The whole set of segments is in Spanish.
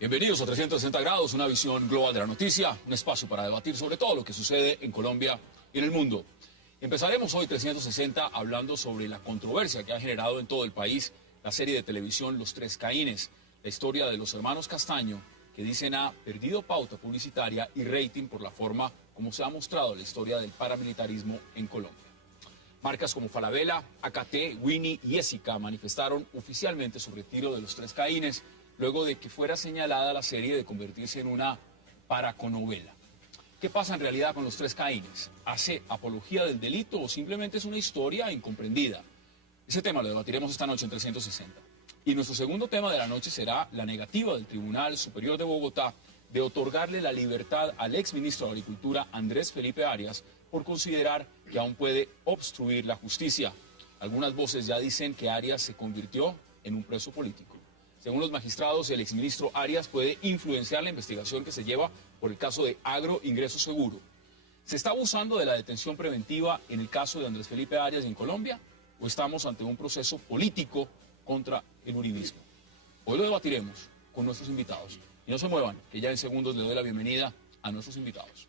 Bienvenidos a 360 grados, una visión global de la noticia, un espacio para debatir sobre todo lo que sucede en Colombia y en el mundo. Empezaremos hoy 360 hablando sobre la controversia que ha generado en todo el país la serie de televisión Los Tres Caínes, la historia de los hermanos Castaño, que dicen ha perdido pauta publicitaria y rating por la forma como se ha mostrado la historia del paramilitarismo en Colombia. Marcas como Falabella, AKT, Winnie y Ésica manifestaron oficialmente su retiro de Los Tres Caínes, luego de que fuera señalada la serie de convertirse en una paraconovela. ¿Qué pasa en realidad con Los Tres Caínes? ¿Hace apología del delito o simplemente es una historia incomprendida? Ese tema lo debatiremos esta noche en 360. Y nuestro segundo tema de la noche será la negativa del Tribunal Superior de Bogotá de otorgarle la libertad al exministro de Agricultura, Andrés Felipe Arias, por considerar que aún puede obstruir la justicia. Algunas voces ya dicen que Arias se convirtió en un preso político. Según los magistrados, el exministro Arias puede influenciar la investigación que se lleva por el caso de Agro Ingreso Seguro. ¿Se está abusando de la detención preventiva en el caso de Andrés Felipe Arias en Colombia? ¿O estamos ante un proceso político contra el uribismo? Hoy lo debatiremos con nuestros invitados. Y no se muevan, que ya en segundos le doy la bienvenida a nuestros invitados.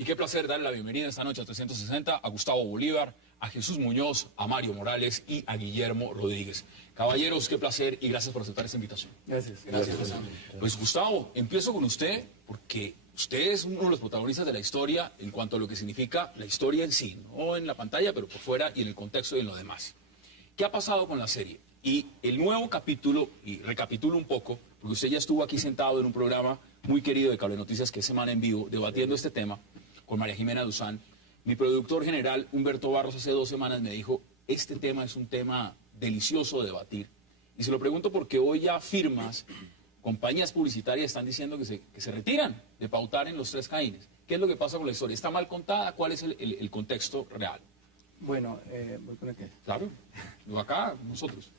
Y qué placer darle la bienvenida esta noche a 360 a Gustavo Bolívar, a Jesús Muñoz, a Mario Morales y a Guillermo Rodríguez. Caballeros, qué placer y gracias por aceptar esta invitación. Gracias. Pues Gustavo, empiezo con usted porque usted es uno de los protagonistas de la historia en cuanto a lo que significa la historia en sí, no en la pantalla, pero por fuera y en el contexto y en lo demás. ¿Qué ha pasado con la serie? Y el nuevo capítulo, y recapitulo un poco, porque usted ya estuvo aquí sentado en un programa muy querido de Cable Noticias, que es Semana en Vivo, debatiendo este tema con María Jimena Duzán. Mi productor general, Humberto Barros, hace 2 semanas me dijo, este tema es un tema delicioso de debatir. Y se lo pregunto porque hoy ya firmas, compañías publicitarias están diciendo que se retiran de pautar en Los Tres Caínes. ¿Qué es lo que pasa con la historia? ¿Está mal contada? ¿Cuál es el contexto real? Bueno, voy con qué. Claro, lo acá, nosotros.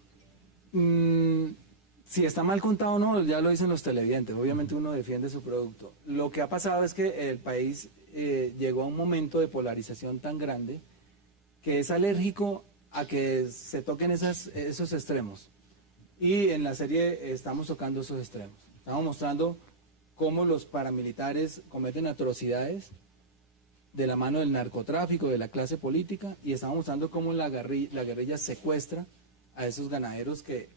Si está mal contado o no, ya lo dicen los televidentes. Obviamente uno defiende su producto. Lo que ha pasado es que el país llegó a un momento de polarización tan grande que es alérgico a que se toquen esos extremos. Y en la serie estamos tocando esos extremos. Estamos mostrando cómo los paramilitares cometen atrocidades de la mano del narcotráfico, de la clase política, y estamos mostrando cómo la guerrilla secuestra a esos ganaderos que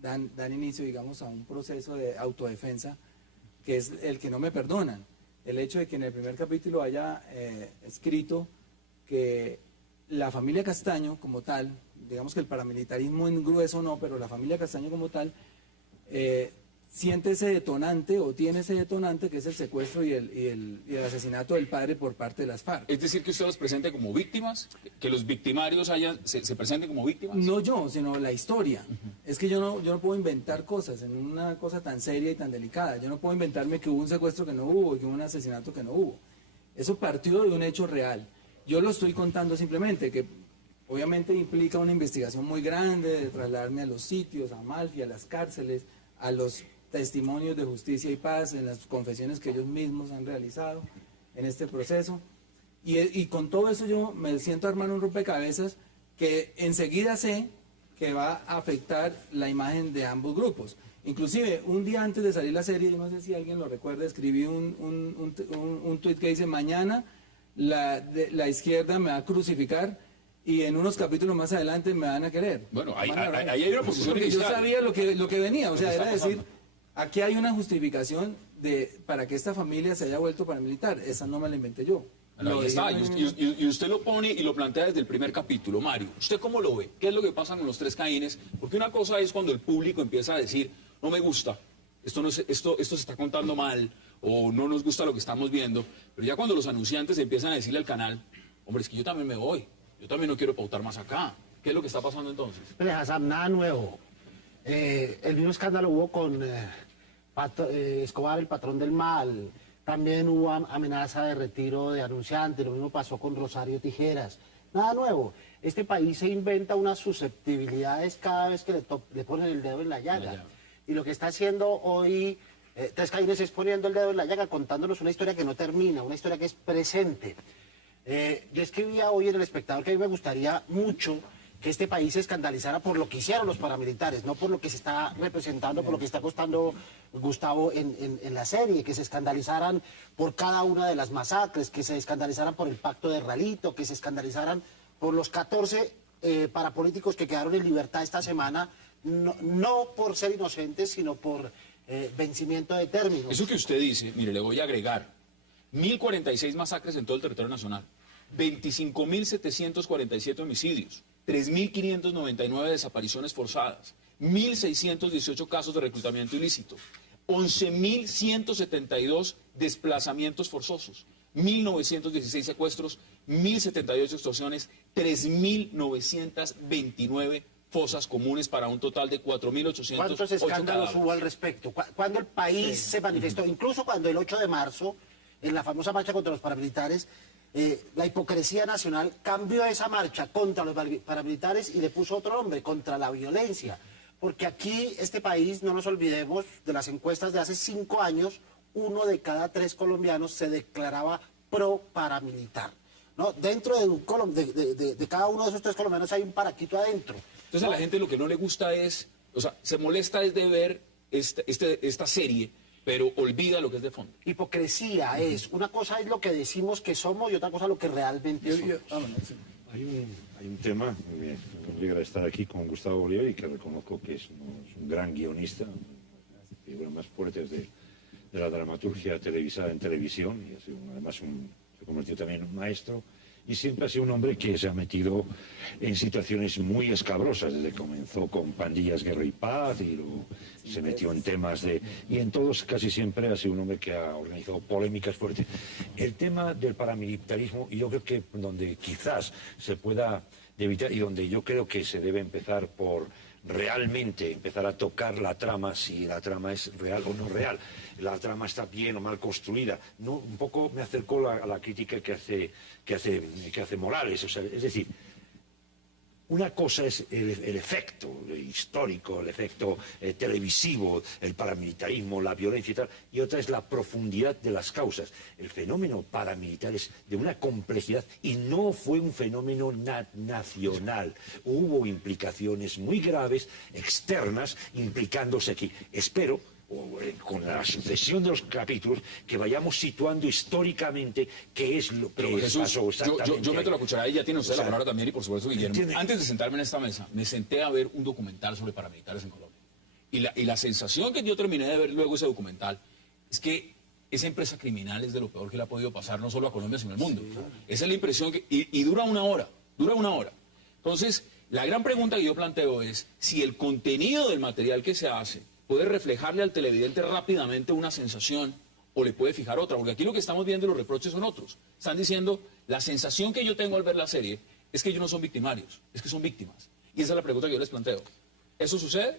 dan inicio, digamos, a un proceso de autodefensa que es el que no me perdonan. El hecho de que en el primer capítulo haya escrito que la familia Castaño como tal, digamos que el paramilitarismo en grueso no, pero la familia Castaño como tal, siente ese detonante o tiene ese detonante que es el secuestro y el asesinato del padre por parte de las FARC. Es decir, que usted los presente como víctimas, que los victimarios se presenten como víctimas. No yo, sino la historia. Es que yo no puedo inventar cosas en una cosa tan seria y tan delicada. Yo no puedo inventarme que hubo un secuestro que no hubo y que hubo un asesinato que no hubo. Eso partió de un hecho real. Yo lo estoy contando simplemente, que obviamente implica una investigación muy grande de trasladarme a los sitios, a Amalfi, a las cárceles, a los testimonios de justicia y paz, en las confesiones que ellos mismos han realizado en este proceso. Y con todo eso yo me siento a armar un rompecabezas que enseguida sé que va a afectar la imagen de ambos grupos. Inclusive, un día antes de salir la serie, no sé si alguien lo recuerda, escribí un tuit que dice, mañana la izquierda me va a crucificar y en unos capítulos más adelante me van a querer. Bueno, ahí hay una posición porque inicial. yo sabía lo que venía, o sea, era decir, aquí hay una justificación para que esta familia se haya vuelto paramilitar. Esa no me la inventé yo. Ahí está, y usted lo pone y lo plantea desde el primer capítulo. Mario, ¿usted cómo lo ve? ¿Qué es lo que pasa con Los Tres Caínes? Porque una cosa es cuando el público empieza a decir, no me gusta, esto se está contando mal, o no nos gusta lo que estamos viendo, pero ya cuando los anunciantes empiezan a decirle al canal, hombre, es que yo también me voy, yo también no quiero pautar más acá. ¿Qué es lo que está pasando entonces? Pues Hassan, nada nuevo. El mismo escándalo hubo con Escobar, el patrón del mal. También hubo amenaza de retiro de anunciantes. Lo mismo pasó con Rosario Tijeras. Nada nuevo. Este país se inventa unas susceptibilidades cada vez que le ponen el dedo en la llaga. Y lo que está haciendo hoy Tres Caínes es poniendo el dedo en la llaga, contándonos una historia que no termina, una historia que es presente. Yo escribía hoy en El Espectador que a mí me gustaría mucho que este país se escandalizara por lo que hicieron los paramilitares, no por lo que se está representando, por lo que está costando Gustavo en la serie, que se escandalizaran por cada una de las masacres, que se escandalizaran por el pacto de Ralito, que se escandalizaran por los 14 parapolíticos que quedaron en libertad esta semana, no por ser inocentes, sino por vencimiento de términos. Eso que usted dice, mire, le voy a agregar 1.046 masacres en todo el territorio nacional, 25.747 homicidios, 3.599 desapariciones forzadas, 1.618 casos de reclutamiento ilícito, 11.172 desplazamientos forzosos, 1.916 secuestros, 1.078 extorsiones, 3.929 fosas comunes para un total de 4.808 ¿Cuántos escándalos cadáveres. hubo al respecto? Cuando el país se manifestó, incluso cuando el 8 de marzo, en la famosa marcha contra los paramilitares, la hipocresía nacional cambió esa marcha contra los paramilitares y le puso otro nombre, contra la violencia. Porque aquí, este país, no nos olvidemos de las encuestas de hace 5 años, 1 de cada 3 colombianos se declaraba pro-paramilitar, ¿no? Dentro de cada uno de esos 3 colombianos hay un paraquito adentro. Entonces a la gente lo que no le gusta es, o sea, se molesta es de ver esta serie, pero olvida lo que es de fondo. Hipocresía es, una cosa es lo que decimos que somos y otra cosa lo que realmente somos. Hay un tema, me alegra estar aquí con Gustavo Bolívar y que reconozco que es un gran guionista, una figura más fuerte de la dramaturgia televisada en televisión, y además se convirtió también en un maestro, y siempre ha sido un hombre que se ha metido en situaciones muy escabrosas, desde que comenzó con Pandillas, Guerra y Paz, y luego se metió en temas y en todos casi siempre ha sido un hombre que ha organizado polémicas fuertes. El tema del paramilitarismo, yo creo que donde quizás se pueda evitar, y donde yo creo que se debe empezar por realmente empezar a tocar la trama, si la trama es real o no real, la trama está bien o mal construida. No, un poco me acercó a la crítica que hace Morales, o sea, es decir, una cosa es el efecto histórico, el efecto televisivo, el paramilitarismo, la violencia y tal, y otra es la profundidad de las causas. El fenómeno paramilitar es de una complejidad y no fue un fenómeno nacional. Hubo implicaciones muy graves, externas, implicándose aquí. Espero, con la sucesión de los capítulos, que vayamos situando históricamente qué es lo que pasó exactamente. Yo meto la cuchara y ya tiene usted la palabra también, y por supuesto Guillermo. Antes de sentarme en esta mesa, me senté a ver un documental sobre paramilitares en Colombia. Y la sensación que yo terminé de ver luego ese documental es que esa empresa criminal es de lo peor que le ha podido pasar no solo a Colombia, sino al mundo. Sí. Esa es la impresión que... Y dura una hora. Entonces, la gran pregunta que yo planteo es si el contenido del material que se hace puede reflejarle al televidente rápidamente una sensación o le puede fijar otra, porque aquí lo que estamos viendo, los reproches son otros. Están diciendo, la sensación que yo tengo al ver la serie es que ellos no son victimarios, es que son víctimas. Y esa es la pregunta que yo les planteo. ¿Eso sucede?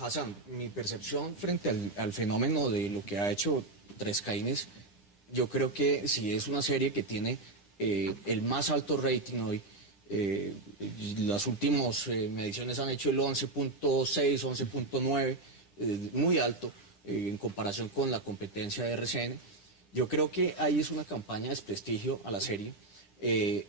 Hassan, mi percepción frente al fenómeno de lo que ha hecho Tres Caínes, yo creo que si es una serie que tiene el más alto rating hoy, las últimas mediciones han hecho el 11.6, 11.9, muy alto en comparación con la competencia de RCN. Yo creo que ahí es una campaña de desprestigio a la serie.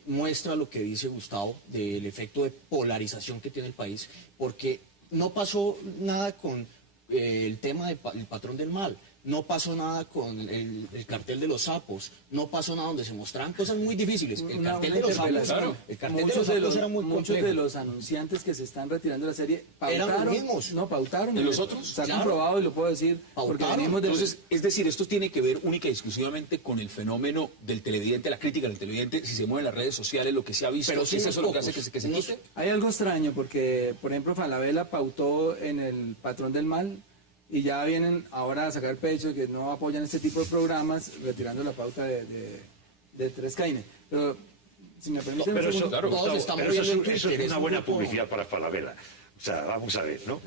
Muestra lo que dice Gustavo del efecto de polarización que tiene el país, porque no pasó nada con el tema del patrón del mal, no pasó nada con el cartel de los sapos, no pasó nada donde se mostraban cosas muy difíciles. El cartel de los sapos, claro. El cartel de los sapos era muy muchos complejo. de los anunciantes que se están retirando de la serie Eran los mismos. No, pautaron. ¿Y los otros? Está Claro. comprobado y lo puedo decir. Porque Pautaron. venimos de... Entonces, es decir, esto tiene que ver única y exclusivamente con el fenómeno del televidente, la crítica del televidente, si se mueve en las redes sociales, lo que se ha visto, Pero ¿es sí, eso unos lo que hace pocos. que se quite? Hay algo extraño porque, por ejemplo, Falabella pautó en el Patrón del Mal y ya vienen ahora a sacar pecho que no apoyan este tipo de programas, retirando la pauta de Tres Caínes. Pero, si me permiten... Pero un eso, segundo. claro, todos Gustavo, estamos pero eso viendo en es Twitter, es una un buena grupo- publicidad para Falabella. O sea, vamos a ver, ¿no?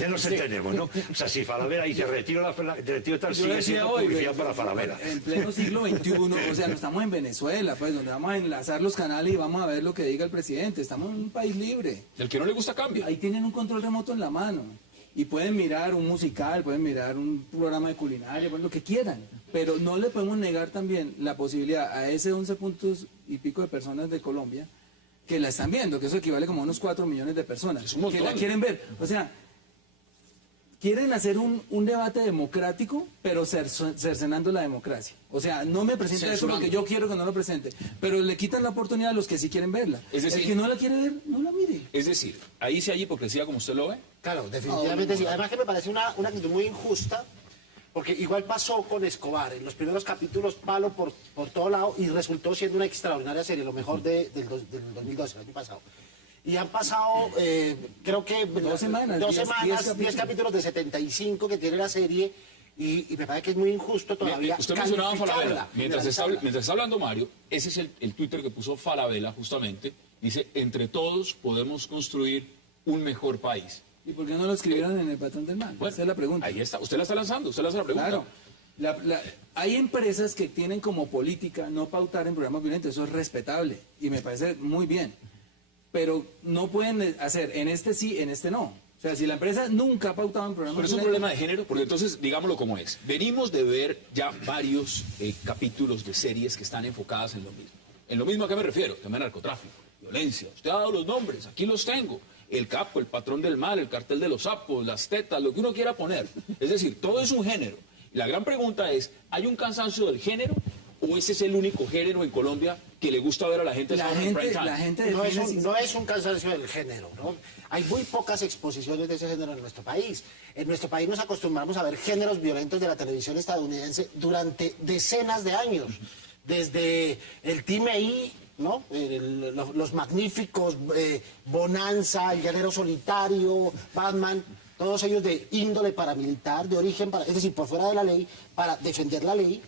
Ya nos entendemos, ¿no? O sea, si Falabella dice retiro tal, Yo sigue decía siendo hoy, publicidad para Falabella. en pleno siglo XXI, o sea, no estamos en Venezuela, pues, donde vamos a enlazar los canales y vamos a ver lo que diga el presidente. Estamos en un país libre. El que no le gusta cambia. Ahí tienen un control remoto en la mano. Y pueden mirar un musical, pueden mirar un programa de culinaria, pues lo que quieran. Pero no le podemos negar también la posibilidad a ese 11 puntos y pico de personas de Colombia que la están viendo, que eso equivale como a unos 4 millones de personas, Es un montón. que la quieren ver. O sea, quieren hacer un debate democrático, pero cercenando la democracia. O sea, no me presenta eso Censurando. porque yo quiero que no lo presente, pero le quitan la oportunidad a los que sí quieren verla. Es decir- el que no la quiere ver, no la mire. Es decir, ahí sí hay hipocresía como usted lo ve. Claro, definitivamente sí. Además que me parece una actitud muy injusta, porque igual pasó con Escobar. En los primeros capítulos, palo por todo lado, y resultó siendo una extraordinaria serie, lo mejor del 2012, el año pasado. Y han pasado, creo que... 2 semanas, 10 capítulos de 75 que tiene la serie, y me parece que es muy injusto todavía Usted mencionaba calificarla, Falabella. Mientras está generalizarla. hablando Mario, ese es el Twitter que puso Falabella justamente. Dice, entre todos podemos construir un mejor país. ¿Y por qué no lo escribieron en el patrón del mal? Bueno, Esa es la pregunta. Ahí está. Usted la está lanzando. Usted le hace la pregunta. Claro. Hay empresas que tienen como política no pautar en programas violentos, eso es respetable y me parece muy bien. Pero no pueden hacer en este sí, en este no. O sea, si la empresa nunca ha pautado en programas Pero es un violentos... problema de género, porque entonces, digámoslo como es. Venimos de ver ya varios capítulos de series que están enfocadas en lo mismo. ¿En lo mismo a qué me refiero? Tema de narcotráfico, violencia. Usted ha dado los nombres, aquí los tengo. El capo, el patrón del mal, el cartel de los sapos, las tetas, lo que uno quiera poner. Es decir, todo es un género. Y la gran pregunta es, ¿hay un cansancio del género o ese es el único género en Colombia que le gusta ver a la gente La solo en prime gente, time? la gente No define no es un cansancio del género, ¿no? Hay muy pocas exposiciones de ese género en nuestro país. En nuestro país nos acostumbramos a ver géneros violentos de la televisión estadounidense durante decenas de años. Desde el Team E, ¿no? Los magníficos, Bonanza, El Guerrero Solitario, Batman, todos ellos de índole paramilitar, de origen, es decir, por fuera de la ley, para defender la ley,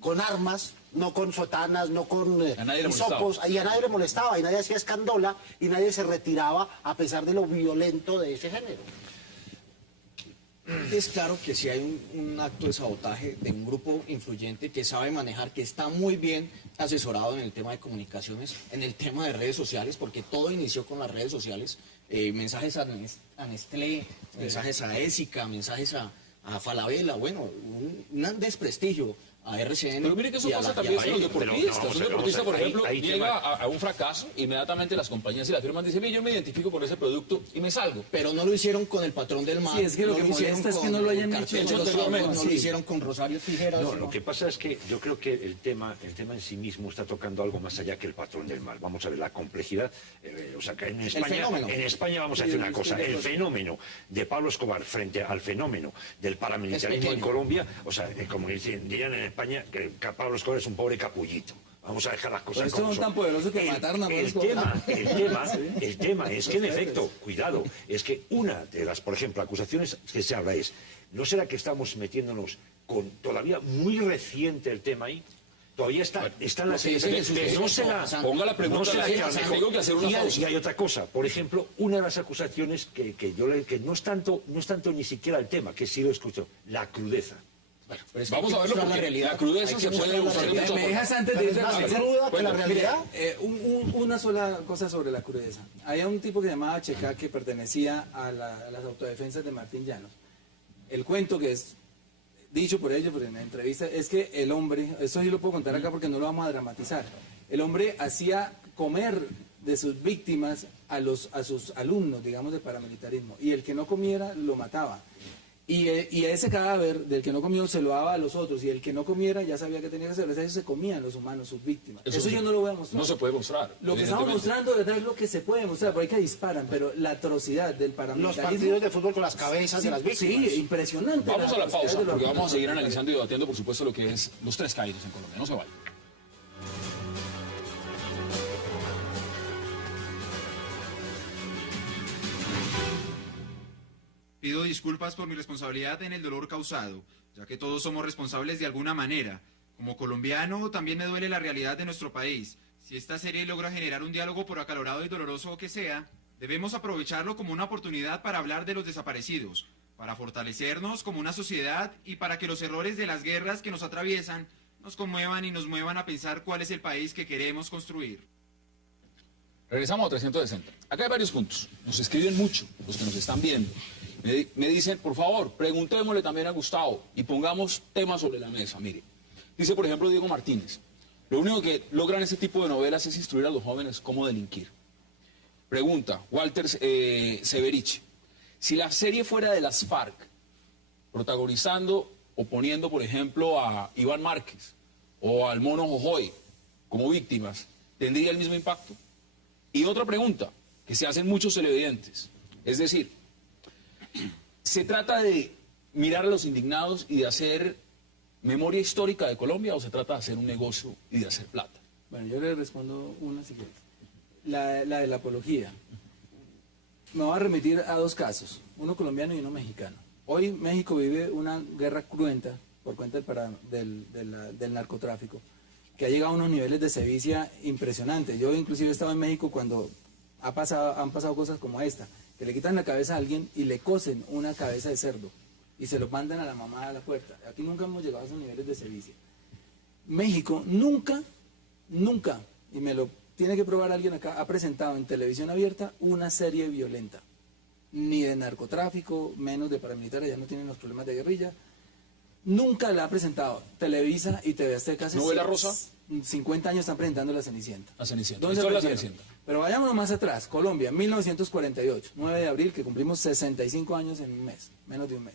con armas, no con sotanas, no con A nadie le hisopos, y a nadie le molestaba, y nadie hacía escandola, y nadie se retiraba a pesar de lo violento de ese género. Es claro que si hay un acto de sabotaje de un grupo influyente que sabe manejar, que está muy bien asesorado en el tema de comunicaciones, en el tema de redes sociales, porque todo inició con las redes sociales, mensajes a Nestlé, mensajes a Ésica, mensajes a Falabella, bueno, un desprestigio a RCN. Pero mire que eso y a pasa la- también y a- con los deportistas. Pero no, Un deportista, por ahí- ejemplo, ahí llega a un fracaso, inmediatamente las compañías y las firmas dicen, "Mire, yo me identifico con ese producto y me salgo". Pero no lo hicieron con el patrón del mar. Sí, es que lo no que hicieron molesta es que con no lo hayan Cartel hecho de los anteriormente. Sapos, no lo Sí. hicieron con Rosario Tijeras. No, lo que pasa es que yo creo que el tema en sí mismo está tocando algo más allá que el patrón del mal. Vamos a ver la complejidad. O sea, que en fenómeno. España vamos a decir una cosa. El fenómeno de Pablo Escobar frente al fenómeno del paramilitarismo Es en pequeño. Colombia, o sea, como dirían en España, que Pablo Escobar es un pobre capullito. Vamos a dejar las cosas Por eso como son son. tan poderosos que mataron a Pablo Escobar. El tema es que, en efecto, cuidado, es que una de las, por ejemplo, acusaciones que se habla es, ¿no será que estamos metiéndonos con todavía muy reciente el tema ahí? Todavía está en la lo que dicen en sus no textos, será, pasando. Ponga la pregunta, no será la que a lo gente, mejor- tengo que hacer una y hay- pausa. y hay otra cosa, por ejemplo, una de las acusaciones que no es tanto ni siquiera el tema, que sí lo escucho, la crudeza. Bueno, pero es que Vamos hay a que verlo mostrar porque la realidad. la crudeza Hay que se puede mostrar la usar de realidad. muchas ¿Me dejas antes de Pero irte es más a la cruda que la Mire, realidad. una sola cosa sobre la crudeza. Había un tipo que se llamaba Checa que pertenecía a las autodefensas de Martín Llanos. El cuento que es dicho por ellos, pero en la entrevista, es que el hombre, eso sí lo puedo contar acá porque no lo vamos a dramatizar, el hombre hacía comer de sus víctimas a sus alumnos, digamos, de paramilitarismo, y el que no comiera lo mataba. Y a ese cadáver del que no comió se lo daba a los otros, y el que no comiera ya sabía que tenía que hacerlo. Ellos se comían los humanos, sus víctimas. Eso yo no lo voy a mostrar. No se puede mostrar. Lo que estamos evidentemente. mostrando de verdad es lo que se puede mostrar, porque hay que disparan, pero la atrocidad del Los paramilitarismo... partidos de fútbol con las cabezas de las víctimas. Sí, impresionante. Vamos a la atrocidad pausa, de los porque vamos a seguir paramilitares. analizando y debatiendo, por supuesto, lo que es los 3 caídos en Colombia. No se vayan. Pido disculpas por mi responsabilidad en el dolor causado, ya que todos somos responsables de alguna manera. Como colombiano, también me duele la realidad de nuestro país. Si esta serie logra generar un diálogo, por acalorado y doloroso que sea, debemos aprovecharlo como una oportunidad para hablar de los desaparecidos, para fortalecernos como una sociedad y para que los errores de las guerras que nos atraviesan nos conmuevan y nos muevan a pensar cuál es el país que queremos construir. Regresamos a 360. Acá hay varios puntos. Nos escriben mucho los que nos están viendo. Me dicen, por favor, preguntémosle también a Gustavo y pongamos temas sobre la mesa. Mire, dice, por ejemplo, Diego Martínez, lo único que logran ese tipo de novelas es instruir a los jóvenes cómo delinquir. Pregunta, Walter Severich, si la serie fuera de las FARC, protagonizando o poniendo, por ejemplo, a Iván Márquez o al Mono Jojoy como víctimas, ¿tendría el mismo impacto? Y otra pregunta, que se hacen muchos televidentes, es decir, ¿se trata de mirar a los indignados y de hacer memoria histórica de Colombia o se trata de hacer un negocio y de hacer plata? Bueno, yo le respondo una si quieres. La de la apología. Me voy a remitir a dos casos, uno colombiano y uno mexicano. Hoy México vive una guerra cruenta por cuenta del narcotráfico, que ha llegado a unos niveles de sevicia impresionantes. Yo inclusive he estado en México cuando han pasado cosas como esta, que le quitan la cabeza a alguien y le cosen una cabeza de cerdo y se lo mandan a la mamá a la puerta. Aquí nunca hemos llegado a esos niveles de sevicia. México nunca, y me lo tiene que probar alguien acá, ha presentado en televisión abierta una serie violenta. Ni de narcotráfico, menos de paramilitares, ya no tienen los problemas de guerrilla. Nunca la ha presentado Televisa y TV Azteca. ¿Novela rosa? 50 años están presentando La Cenicienta. La Cenicienta. ¿Dónde ¿Dónde la aprendieron? Cenicienta? Pero vayámonos más atrás. Colombia, 1948, 9 de abril, que cumplimos 65 años en un mes, menos de un mes.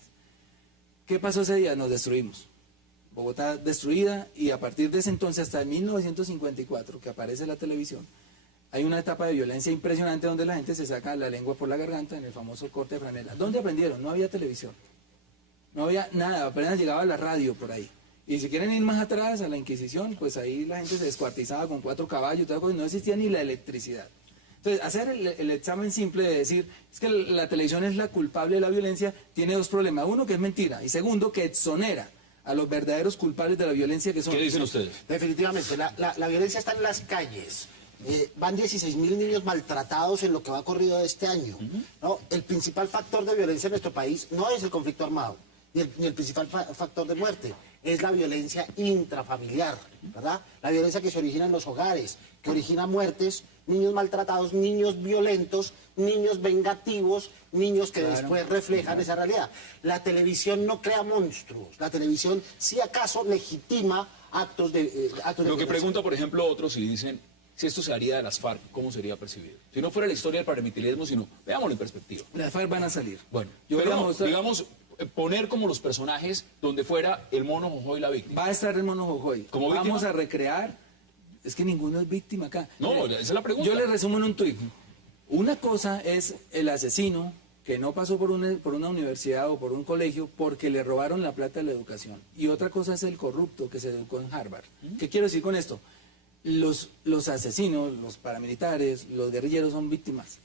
¿Qué pasó ese día? Nos destruimos. Bogotá destruida, y a partir de ese entonces hasta 1954, que aparece la televisión, hay una etapa de violencia impresionante donde la gente se saca la lengua por la garganta en el famoso corte de franela. ¿Dónde aprendieron? No había televisión. No había nada, apenas llegaba la radio por ahí. Y si quieren ir más atrás a la Inquisición, pues ahí la gente se descuartizaba con 4 caballos y todo, no existía ni la electricidad. Entonces, hacer el examen simple de decir, es que la televisión es la culpable de la violencia, tiene dos problemas. Uno, que es mentira, y segundo, que exonera a los verdaderos culpables de la violencia, que son... ¿Qué dicen ustedes? Definitivamente, la violencia está en las calles. Van 16.000 niños maltratados en lo que va corrido de este año. ¿No? El principal factor de violencia en nuestro país no es el conflicto armado, ni el principal factor de muerte, es la violencia intrafamiliar, ¿verdad? La violencia que se origina en los hogares, que origina muertes, niños maltratados, niños violentos, niños vengativos, niños que después reflejan esa realidad. La televisión no crea monstruos, la televisión si acaso legitima actos de Lo que violencia. pregunta, por ejemplo, otros y dicen, si esto se haría de las FARC, ¿cómo sería percibido? Si no fuera la historia del paramilitarismo, sino, veámoslo en perspectiva. Las FARC van a salir. Bueno, Yo pero voy a mostrar- digamos, poner como los personajes donde fuera el Mono Jojoy la víctima. Va a estar el Mono Jojoy. ¿Como víctima? Vamos a recrear. Es que ninguno es víctima acá. No, esa es la pregunta. Yo le resumo en un tuit. Una cosa es el asesino que no pasó por una universidad o por un colegio porque le robaron la plata de la educación. Y otra cosa es el corrupto que se educó en Harvard. ¿Qué quiero decir con esto? Los asesinos, los paramilitares, los guerrilleros son víctimas,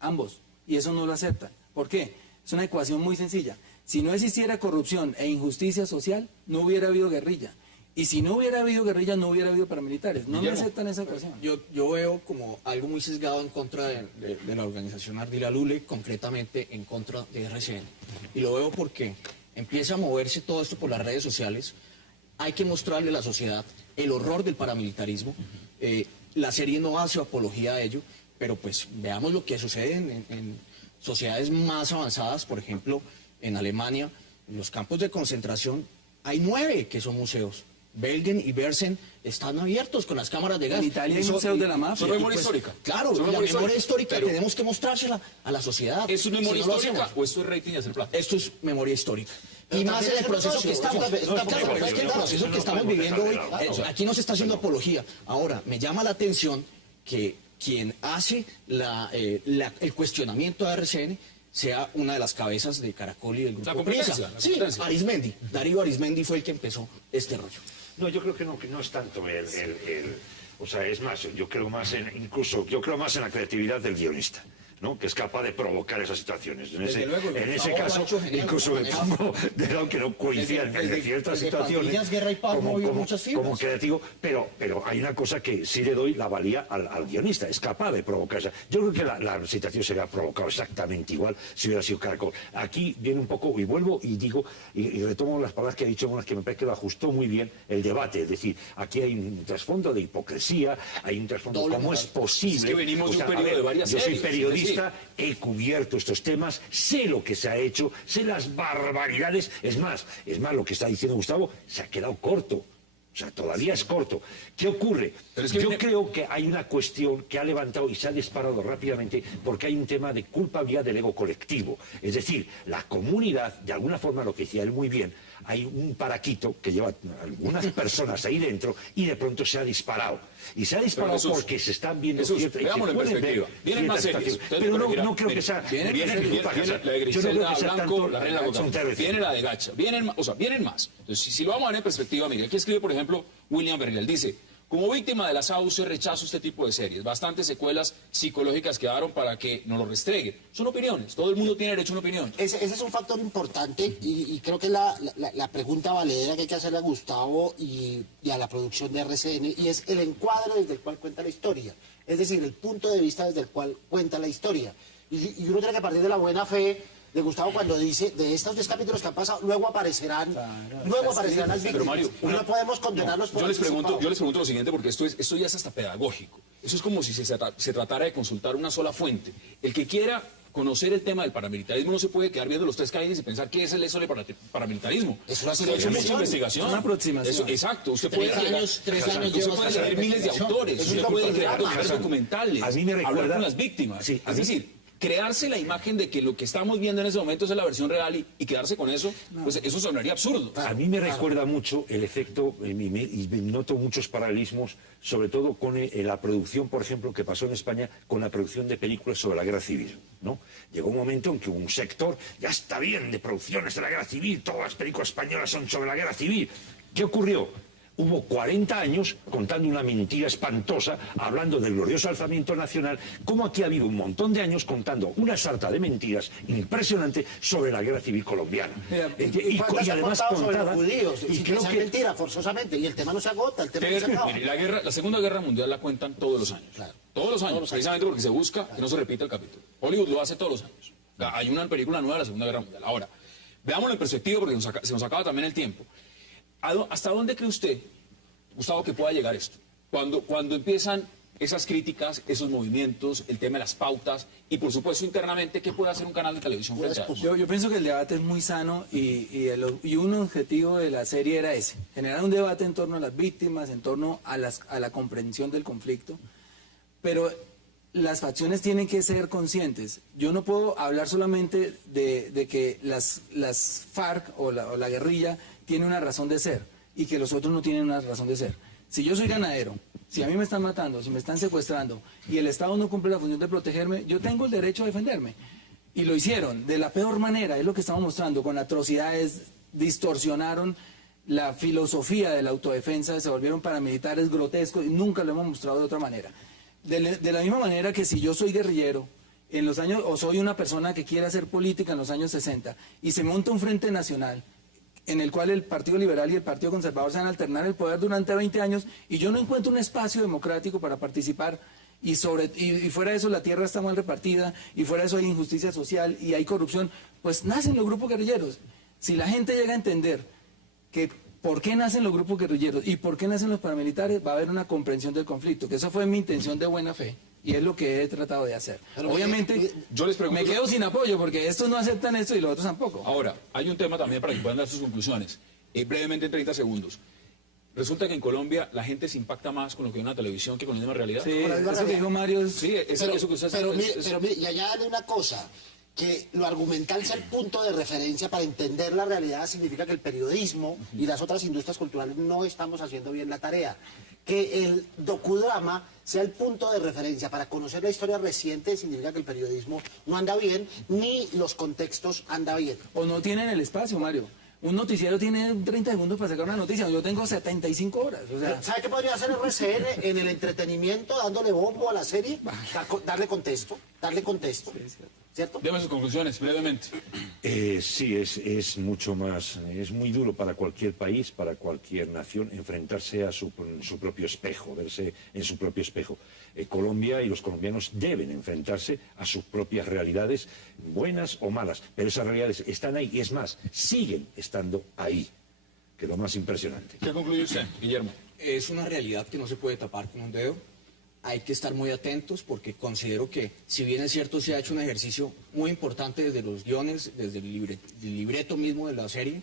ambos. Y eso no lo aceptan. ¿Por qué? Es una ecuación muy sencilla. Si no existiera corrupción e injusticia social, no hubiera habido guerrilla. Y si no hubiera habido guerrilla, no hubiera habido paramilitares. No me Guillermo. aceptan esa ecuación. Yo veo como algo muy sesgado en contra de la organización Ardila Lule, concretamente en contra de RCN. Y lo veo porque empieza a moverse todo esto por las redes sociales. Hay que mostrarle a la sociedad el horror del paramilitarismo. La serie no hace apología a ello, pero pues veamos lo que sucede en sociedades más avanzadas. Por ejemplo, en Alemania, en los campos de concentración, hay 9 que son museos. Belgen y Bersen están abiertos con las cámaras de gas. En Italia hay Eso- museos de la mafia. Son memoria histórica. Claro, Son la memoria histórica pero tenemos que mostrársela a la sociedad. ¿es una memoria Si no lo histórica hacemos. o esto es rating y hacer plata? Esto es memoria histórica. Pero Y más también en el es un proceso negocio, que estamos. eso tampoco Claro, es pero es que el verdad. proceso que estamos viviendo hoy, aquí no se está haciendo apología. Ahora, me llama la atención que quien hace el cuestionamiento a RCN sea una de las cabezas de Caracol y del La Grupo competencia, Prisa. la Sí, competencia. Arismendi. Darío Arismendi fue el que empezó este rollo. No, yo creo que no es tanto o sea, es más, yo creo más en la creatividad del guionista. ¿no? Que es capaz de provocar esas situaciones. En Desde luego, ese Gustavo caso, lo ha hecho genial, incluso me con eso. pongo de lado que no coinciden en ciertas el de situaciones Pandillas, Guerra y Paz movió muchas fibras. como creativo, pero hay una cosa que sí le doy la valía al guionista, es capaz de provocar esa. Yo creo que la situación se había provocado exactamente igual si hubiera sido Caracol. Aquí viene un poco, y vuelvo y digo, y retomo las palabras que ha dicho, unas que me parece que lo ajustó muy bien el debate, es decir, aquí hay un trasfondo de hipocresía, hay un trasfondo, Doble ¿cómo moral. es posible? Es que venimos de un a periodo ver, de varias yo soy series, periodista, he cubierto estos temas, sé lo que se ha hecho, sé las barbaridades, es más, lo que está diciendo Gustavo se ha quedado corto. O sea, todavía es corto. ¿Qué ocurre? Pero es que Yo creo que hay una cuestión que ha levantado y se ha disparado rápidamente porque hay un tema de culpabilidad del ego colectivo. Es decir, la comunidad, de alguna forma, lo que decía él muy bien, hay un paraquito que lleva algunas personas ahí dentro y de pronto se ha disparado. Y se ha disparado Jesús, porque se están viendo Jesús, ciertas... veámoslo en perspectiva. Vienen más series. Pero no creo que sea... Viene yo la de no creo Griselda que sea Blanco, tanto la reina son Bogotá. terroristas. Viene la de Gacha. Vienen más. Entonces, si lo vamos a ver en perspectiva, mire, aquí escribe, por ejemplo, William Bernal. Dice, como víctima de la SAUCE rechazo este tipo de series. Bastantes secuelas psicológicas quedaron para que no lo restreguen. Son opiniones. Todo el mundo tiene derecho a una opinión. Ese es un factor importante y creo que es la pregunta valedera que hay que hacerle a Gustavo y a la producción de RCN, y es el encuadre desde el cual cuenta la historia. Es decir, el punto de vista desde el cual cuenta la historia. Y uno tiene que partir de la buena fe de Gustavo cuando dice, de estos 10 capítulos que han pasado, luego aparecerán las víctimas. Pero Mario, y no podemos condenarlos por yo les anticipado. pregunto lo siguiente, porque esto ya es hasta pedagógico. Eso es como si se tratara de consultar una sola fuente. El que quiera conocer el tema del paramilitarismo no se puede quedar viendo los 3 caínes y pensar qué es eso del paramilitarismo. Es una Usted ha hecho mucha investigación. Una aproximación. Eso, exacto. Usted puede 3 años usted lleva puede esa leer miles de autores. Es un Usted puede crear programa. documentales. A mí me hablar recuerda- con las víctimas. Sí, a es mí- decir, crearse la imagen de que lo que estamos viendo en ese momento es la versión real y quedarse con eso, pues eso sonaría absurdo. A mí me recuerda mucho el efecto, y me noto muchos paralelismos, sobre todo con la producción, por ejemplo, que pasó en España con la producción de películas sobre la guerra civil, ¿no? Llegó un momento en que un sector, ya está bien de producciones de la guerra civil, todas las películas españolas son sobre la guerra civil. ¿Qué ocurrió? Hubo 40 años contando una mentira espantosa, hablando del glorioso alzamiento nacional, como aquí ha habido un montón de años contando una sarta de mentiras impresionante sobre la guerra civil colombiana. Mira, ¿Y cuántas y han además contado sobre contada, los judíos? y Sin creo que sea que mentira, forzosamente. Y el tema no se agota, el tema no se acaba. Mire, la Segunda Guerra Mundial la cuentan todos los años. Claro. Todos los años, precisamente porque se busca que no se repita el capítulo. Hollywood lo hace todos los años. O sea, hay una película nueva de la Segunda Guerra Mundial. Ahora, veámoslo en perspectiva porque se nos acaba también el tiempo. ¿Hasta dónde cree usted, Gustavo, que pueda llegar esto? Cuando empiezan esas críticas, esos movimientos, el tema de las pautas y, por supuesto, internamente, ¿qué puede hacer un canal de televisión frente a eso? Yo pienso que el debate es muy sano y un objetivo de la serie era ese, generar un debate en torno a las víctimas, en torno a la comprensión del conflicto, pero las facciones tienen que ser conscientes. Yo no puedo hablar solamente de que las FARC o la guerrilla tiene una razón de ser y que los otros no tienen una razón de ser. Si yo soy ganadero, si a mí me están matando, si me están secuestrando y el Estado no cumple la función de protegerme, yo tengo el derecho a defenderme. Y lo hicieron de la peor manera, es lo que estamos mostrando, con atrocidades, distorsionaron la filosofía de la autodefensa, se volvieron paramilitares grotescos y nunca lo hemos mostrado de otra manera. De la misma manera que si yo soy guerrillero en los años, o soy una persona que quiere hacer política en los años 60 y se monta un frente nacional en el cual el Partido Liberal y el Partido Conservador se van a alternar el poder durante 20 años y yo no encuentro un espacio democrático para participar y fuera de eso la tierra está mal repartida y fuera de eso hay injusticia social y hay corrupción, pues nacen los grupos guerrilleros. Si la gente llega a entender que por qué nacen los grupos guerrilleros y por qué nacen los paramilitares, va a haber una comprensión del conflicto, que eso fue mi intención de buena fe. Y es lo que he tratado de hacer. Pero, obviamente, yo les pregunto- me quedo sin apoyo porque estos no aceptan esto y los otros tampoco. Ahora, hay un tema también para que puedan dar sus conclusiones. Brevemente, en 30 segundos. Resulta que en Colombia la gente se impacta más con lo que ve en una televisión que con la misma realidad. Sí, Como la misma eso que realidad. dijo Mario es... Sí, eso que usted Pero sabe. mire, y añádale una cosa, que lo argumental sea el punto de referencia para entender la realidad significa que el periodismo y las otras industrias culturales no estamos haciendo bien la tarea. Que el docudrama sea el punto de referencia para conocer la historia reciente significa que el periodismo no anda bien, ni los contextos anda bien. O no tienen el espacio, Mario. Un noticiero tiene 30 segundos para sacar una noticia, yo tengo 75 horas. O sea, ¿Sabe qué podría hacer RCN en el entretenimiento, dándole bombo a la serie? Darle contexto, ¿cierto? Deme sus conclusiones, brevemente. Sí, es mucho más, es muy duro para cualquier país, para cualquier nación, enfrentarse a su propio espejo, verse en su propio espejo. Colombia y los colombianos deben enfrentarse a sus propias realidades, buenas o malas, pero esas realidades están ahí, y es más, siguen estando ahí, que es lo más impresionante. ¿Qué concluye usted, Guillermo? Es una realidad que no se puede tapar con un dedo. Hay que estar muy atentos porque considero que, si bien es cierto, se ha hecho un ejercicio muy importante desde los guiones, desde el libreto mismo de la serie,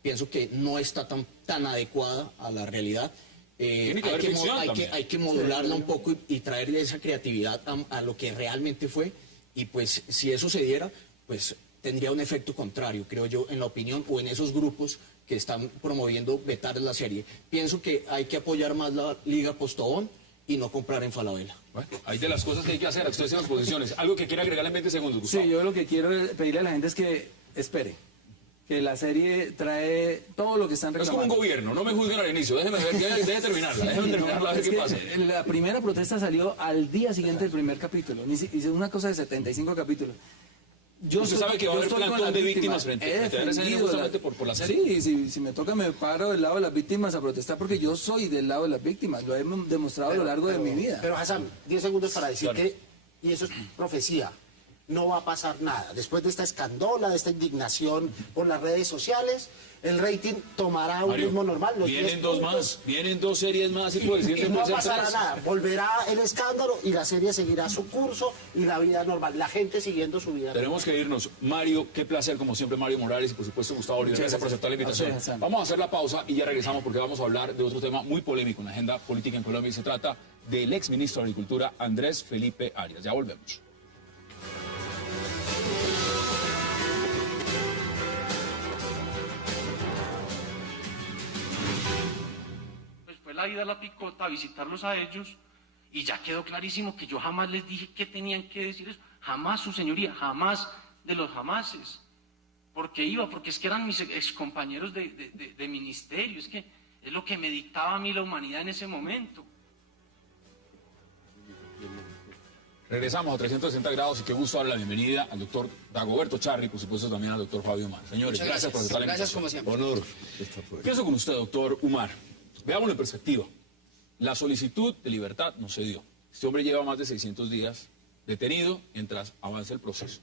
pienso que no está tan adecuada a la realidad. Hay que modularla un poco y traer esa creatividad a lo que realmente fue, y pues si eso se diera, pues tendría un efecto contrario, creo yo, en la opinión o en esos grupos que están promoviendo vetar la serie. Pienso que hay que apoyar más la Liga Postobón y no comprar en Falabella. Bueno, hay de las cosas que hay que hacer, ustedes en las posiciones. Algo que quiera agregar en 20 segundos, Gustavo. sí, yo lo que quiero pedirle a la gente es que espere. Que la serie trae todo lo que están Es reclamando. como un gobierno, no me juzguen al inicio, déjenme ver, déjenme terminarla, a ver Es qué que pasa. la primera protesta salió al día siguiente del primer capítulo. Es una cosa de 75 capítulos. Usted sabe que va a haber estoy con plantón las de víctimas frente a RCN defendido justamente por la serie. Sí, si me toca me paro del lado de las víctimas a protestar porque yo soy del lado de las víctimas. Lo he demostrado a lo largo de mi vida. Pero Hassan, 10 segundos para decir Claro. que, y eso es profecía, no va a pasar nada. Después de esta escandola, de esta indignación por las redes sociales, el rating tomará un Mario, ritmo normal. Los vienen 10 dos puntos, más, vienen 2 series más y por el y siguiente no puede ser pasará 3. nada. Volverá el escándalo y la serie seguirá su curso y la vida normal. La gente siguiendo su vida. Tenemos que irnos. Mario, qué placer, como siempre, Mario Morales y por supuesto Gustavo Bolívar. Gracias por aceptar la invitación. A usted, Hassan. Vamos a hacer la pausa y ya regresamos porque vamos a hablar de otro tema muy polémico en la agenda política en Colombia y se trata del exministro de Agricultura, Andrés Felipe Arias. Ya volvemos. Pues fue la ida a la picota a visitarlos a ellos y ya quedó clarísimo que yo jamás les dije que tenían que decir eso. Jamás, su señoría, jamás de los jamases. Porque es que eran mis excompañeros de ministerio, es que es lo que me dictaba a mí la humanidad en ese momento. Regresamos a 360 grados y qué gusto darle la bienvenida al doctor Dagoberto Charri, por supuesto también al doctor Fabio Umar. Señores, gracias por aceptar la Gracias invitación. como siempre. Honor. Está por ahí. Pienso con usted, doctor Umar. Veámoslo en perspectiva. La solicitud de libertad no se dio. Este hombre lleva más de 600 días detenido mientras avanza el proceso.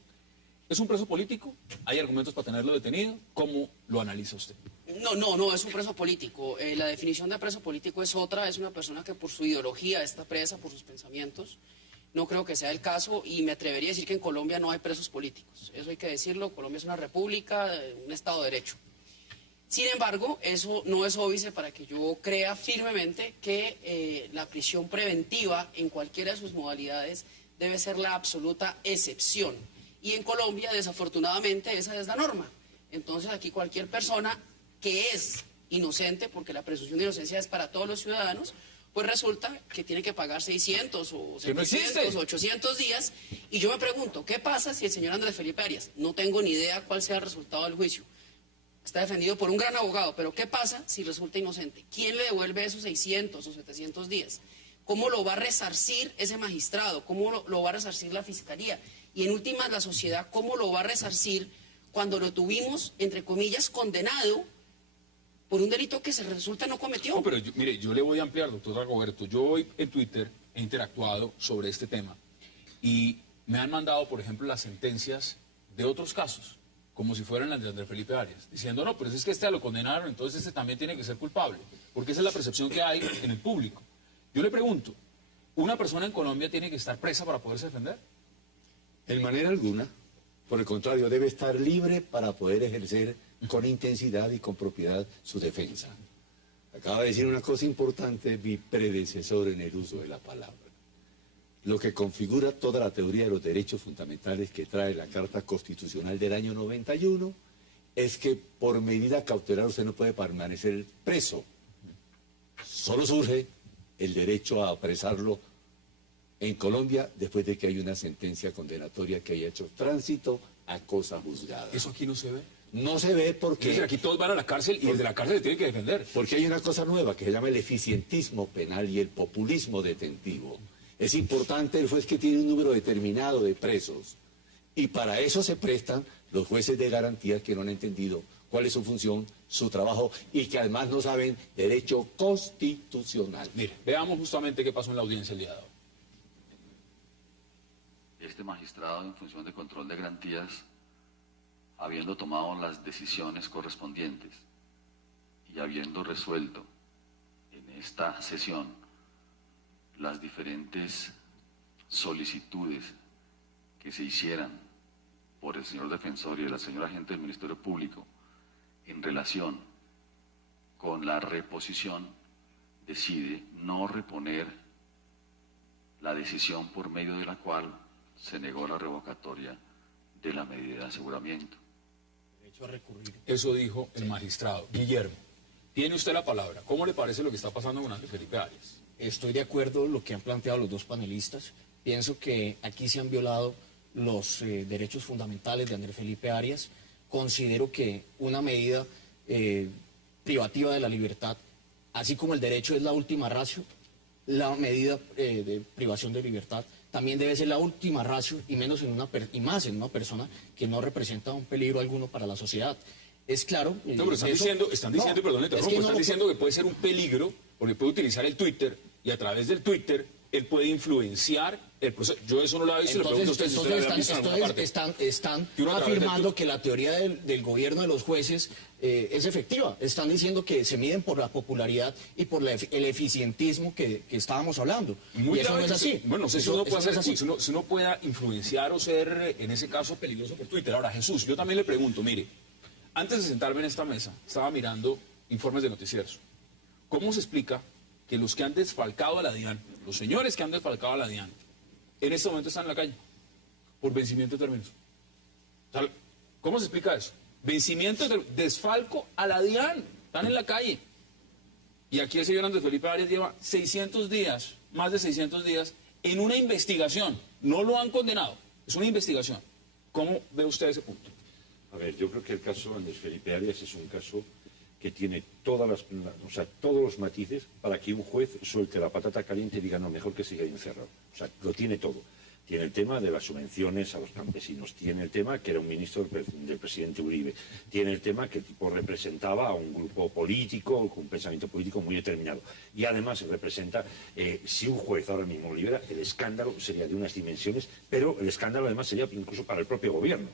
¿Es un preso político? ¿Hay argumentos para tenerlo detenido? ¿Cómo lo analiza usted? No, es un preso político. La definición de preso político es otra, es una persona que por su ideología está presa, por sus pensamientos. No creo que sea el caso y me atrevería a decir que en Colombia no hay presos políticos. Eso hay que decirlo, Colombia es una república, un Estado de Derecho. Sin embargo, eso no es óbice para que yo crea firmemente que la prisión preventiva en cualquiera de sus modalidades debe ser la absoluta excepción. Y en Colombia, desafortunadamente, esa es la norma. Entonces, aquí cualquier persona que es inocente, porque la presunción de inocencia es para todos los ciudadanos, pues resulta que tiene que pagar 600 o Que no 700 existe. o 800 días. Y yo me pregunto, ¿qué pasa si el señor Andrés Felipe Arias, no tengo ni idea cuál sea el resultado del juicio, está defendido por un gran abogado, pero qué pasa si resulta inocente? ¿Quién le devuelve esos 600 o 700 días? ¿Cómo lo va a resarcir ese magistrado? ¿Cómo lo va a resarcir la fiscalía? Y en últimas, la sociedad, ¿cómo lo va a resarcir cuando lo tuvimos, entre comillas, condenado por un delito que se resulta no cometió? No, pero mire, yo le voy a ampliar, doctor Dagoberto. Yo hoy en Twitter he interactuado sobre este tema y me han mandado, por ejemplo, las sentencias de otros casos, como si fueran las de Andrés Felipe Arias, diciendo, no, pero es que este lo condenaron, entonces este también tiene que ser culpable, porque esa es la percepción que hay en el público. Yo le pregunto, ¿una persona en Colombia tiene que estar presa para poderse defender? En manera alguna, por el contrario, debe estar libre para poder ejercer con intensidad y con propiedad su defensa. Acaba de decir una cosa importante mi predecesor en el uso de la palabra. Lo que configura toda la teoría de los derechos fundamentales que trae la Carta Constitucional del año 91 es que por medida cautelar usted no puede permanecer preso. Solo surge el derecho a apresarlo en Colombia después de que hay una sentencia condenatoria que haya hecho tránsito a cosa juzgada. ¿Eso aquí no se ve? No se ve Es porque... decir, aquí todos van a la cárcel y desde la cárcel se tienen que defender. Porque hay una cosa nueva que se llama el eficientismo penal y el populismo detentivo. Es importante el juez que tiene un número determinado de presos. Y para eso se prestan los jueces de garantía que no han entendido cuál es su función, su trabajo, y que además no saben derecho constitucional. Mire, veamos justamente qué pasó en la audiencia el día de hoy. Este magistrado, en función de control de garantías, habiendo tomado las decisiones correspondientes y habiendo resuelto en esta sesión las diferentes solicitudes que se hicieran por el señor defensor y la señora agente del Ministerio Público en relación con la reposición, decide no reponer la decisión por medio de la cual se negó la revocatoria de la medida de aseguramiento. Derecho a recurrir. Eso dijo el magistrado. Guillermo, tiene usted la palabra. ¿Cómo le parece lo que está pasando con Andrés Felipe Arias? Estoy de acuerdo con lo que han planteado los dos panelistas. Pienso que aquí se han violado los derechos fundamentales de Andrés Felipe Arias. Considero que una medida privativa de la libertad, así como el derecho es la última ratio, la medida de privación de libertad también debe ser la última ratio y más en una persona que no representa un peligro alguno para la sociedad. Es claro. No, pero están diciendo, perdón, están diciendo que puede ser un peligro porque puede utilizar el Twitter y a través del Twitter él puede influenciar el proceso. Yo eso no lo he visto. Están afirmando que la teoría del gobierno de los jueces es efectiva. Están diciendo que se miden por la popularidad y por el eficientismo que estábamos hablando. Muy y eso no es así. Bueno, no sé si uno puede hacer así. Si uno pueda influenciar o ser, en ese caso, peligroso por Twitter. Ahora, Jesús, yo también le pregunto, mire, antes de sentarme en esta mesa, estaba mirando informes de noticieros. ¿Cómo se explica que los que han desfalcado a la DIAN, los señores que han desfalcado a la DIAN, en este momento están en la calle por vencimiento de términos? O sea, ¿cómo se explica eso? Vencimiento de desfalco a la DIAN, están en la calle. Y aquí el señor Andrés Felipe Arias lleva 600 días, más de 600 días, en una investigación. No lo han condenado, es una investigación. ¿Cómo ve usted ese punto? A ver, yo creo que el caso Andrés Felipe Arias es un caso que tiene todos los matices para que un juez suelte la patata caliente y diga, no, mejor que siga encerrado. O sea, lo tiene todo. Tiene el tema de las subvenciones a los campesinos, tiene el tema que era un ministro del presidente Uribe, tiene el tema que el tipo representaba a un grupo político, con un pensamiento político muy determinado. Y además representa, si un juez ahora mismo lo libera, el escándalo sería de unas dimensiones, pero el escándalo además sería incluso para el propio gobierno,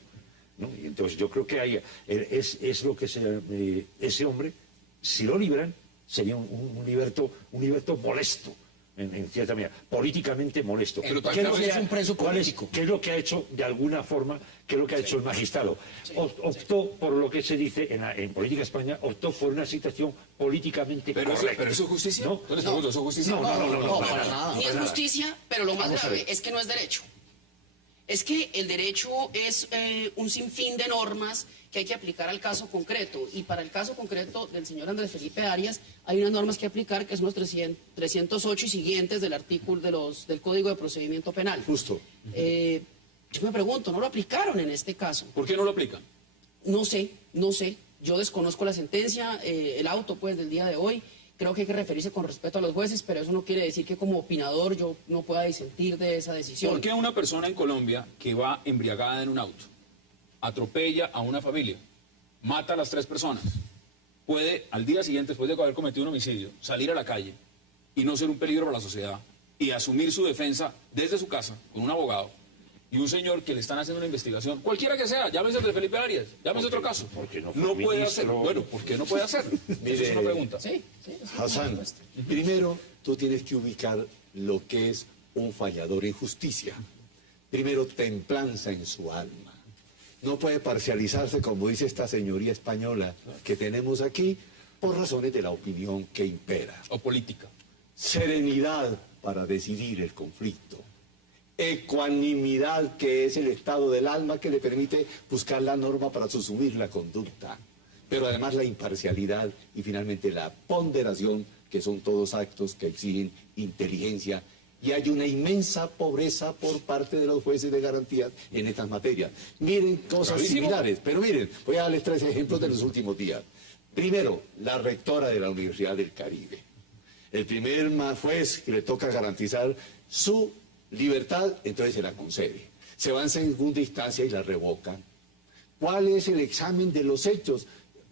¿no? Y entonces yo creo que hay, es lo que ese hombre, si lo liberan, sería un liberto molesto, en cierta medida, políticamente molesto. Pero es un preso político. ¿Qué es lo que ha hecho, de alguna forma, qué es lo que ha hecho el magistrado? Optó por lo que se dice en política española, optó por una situación políticamente correcta. ¿Pero eso es justicia? ¿No? ¿Eso es justicia? No, para nada. Ni es justicia, pero lo más grave es que no es derecho. Es que el derecho es un sinfín de normas que hay que aplicar al caso concreto. Y para el caso concreto del señor Andrés Felipe Arias, hay unas normas que aplicar que son los 308 y siguientes del artículo del Código de Procedimiento Penal. Justo. Yo me pregunto, ¿no lo aplicaron en este caso? ¿Por qué no lo aplican? No sé. Yo desconozco la sentencia, el auto pues del día de hoy. Creo que hay que referirse con respeto a los jueces, pero eso no quiere decir que como opinador yo no pueda disentir de esa decisión. ¿Por qué una persona en Colombia que va embriagada en un auto, atropella a una familia, mata a las 3 personas, puede al día siguiente, después de haber cometido un homicidio, salir a la calle y no ser un peligro para la sociedad y asumir su defensa desde su casa con un abogado y un señor que le están haciendo una investigación, cualquiera que sea, llámese de Felipe Arias, llámese otro caso, no puede hacerlo? Bueno, ¿por qué no puede hacerlo? Esa es una pregunta. Sí, Hassan, primero tú tienes que ubicar lo que es un fallador en justicia. Primero, templanza en su alma. No puede parcializarse, como dice esta señoría española que tenemos aquí, por razones de la opinión que impera. O política. Serenidad para decidir el conflicto. Ecuanimidad, que es el estado del alma que le permite buscar la norma para subsumir la conducta. Pero además la imparcialidad y finalmente la ponderación, que son todos actos que exigen inteligencia Y hay una inmensa pobreza por parte de los jueces de garantías en estas materias. Miren cosas similares, pero miren, voy a darles 3 ejemplos de los últimos días. Primero, la rectora de la Universidad del Caribe. El primer juez que le toca garantizar su libertad, entonces se la concede. Se va en segunda instancia y la revocan. ¿Cuál es el examen de los hechos?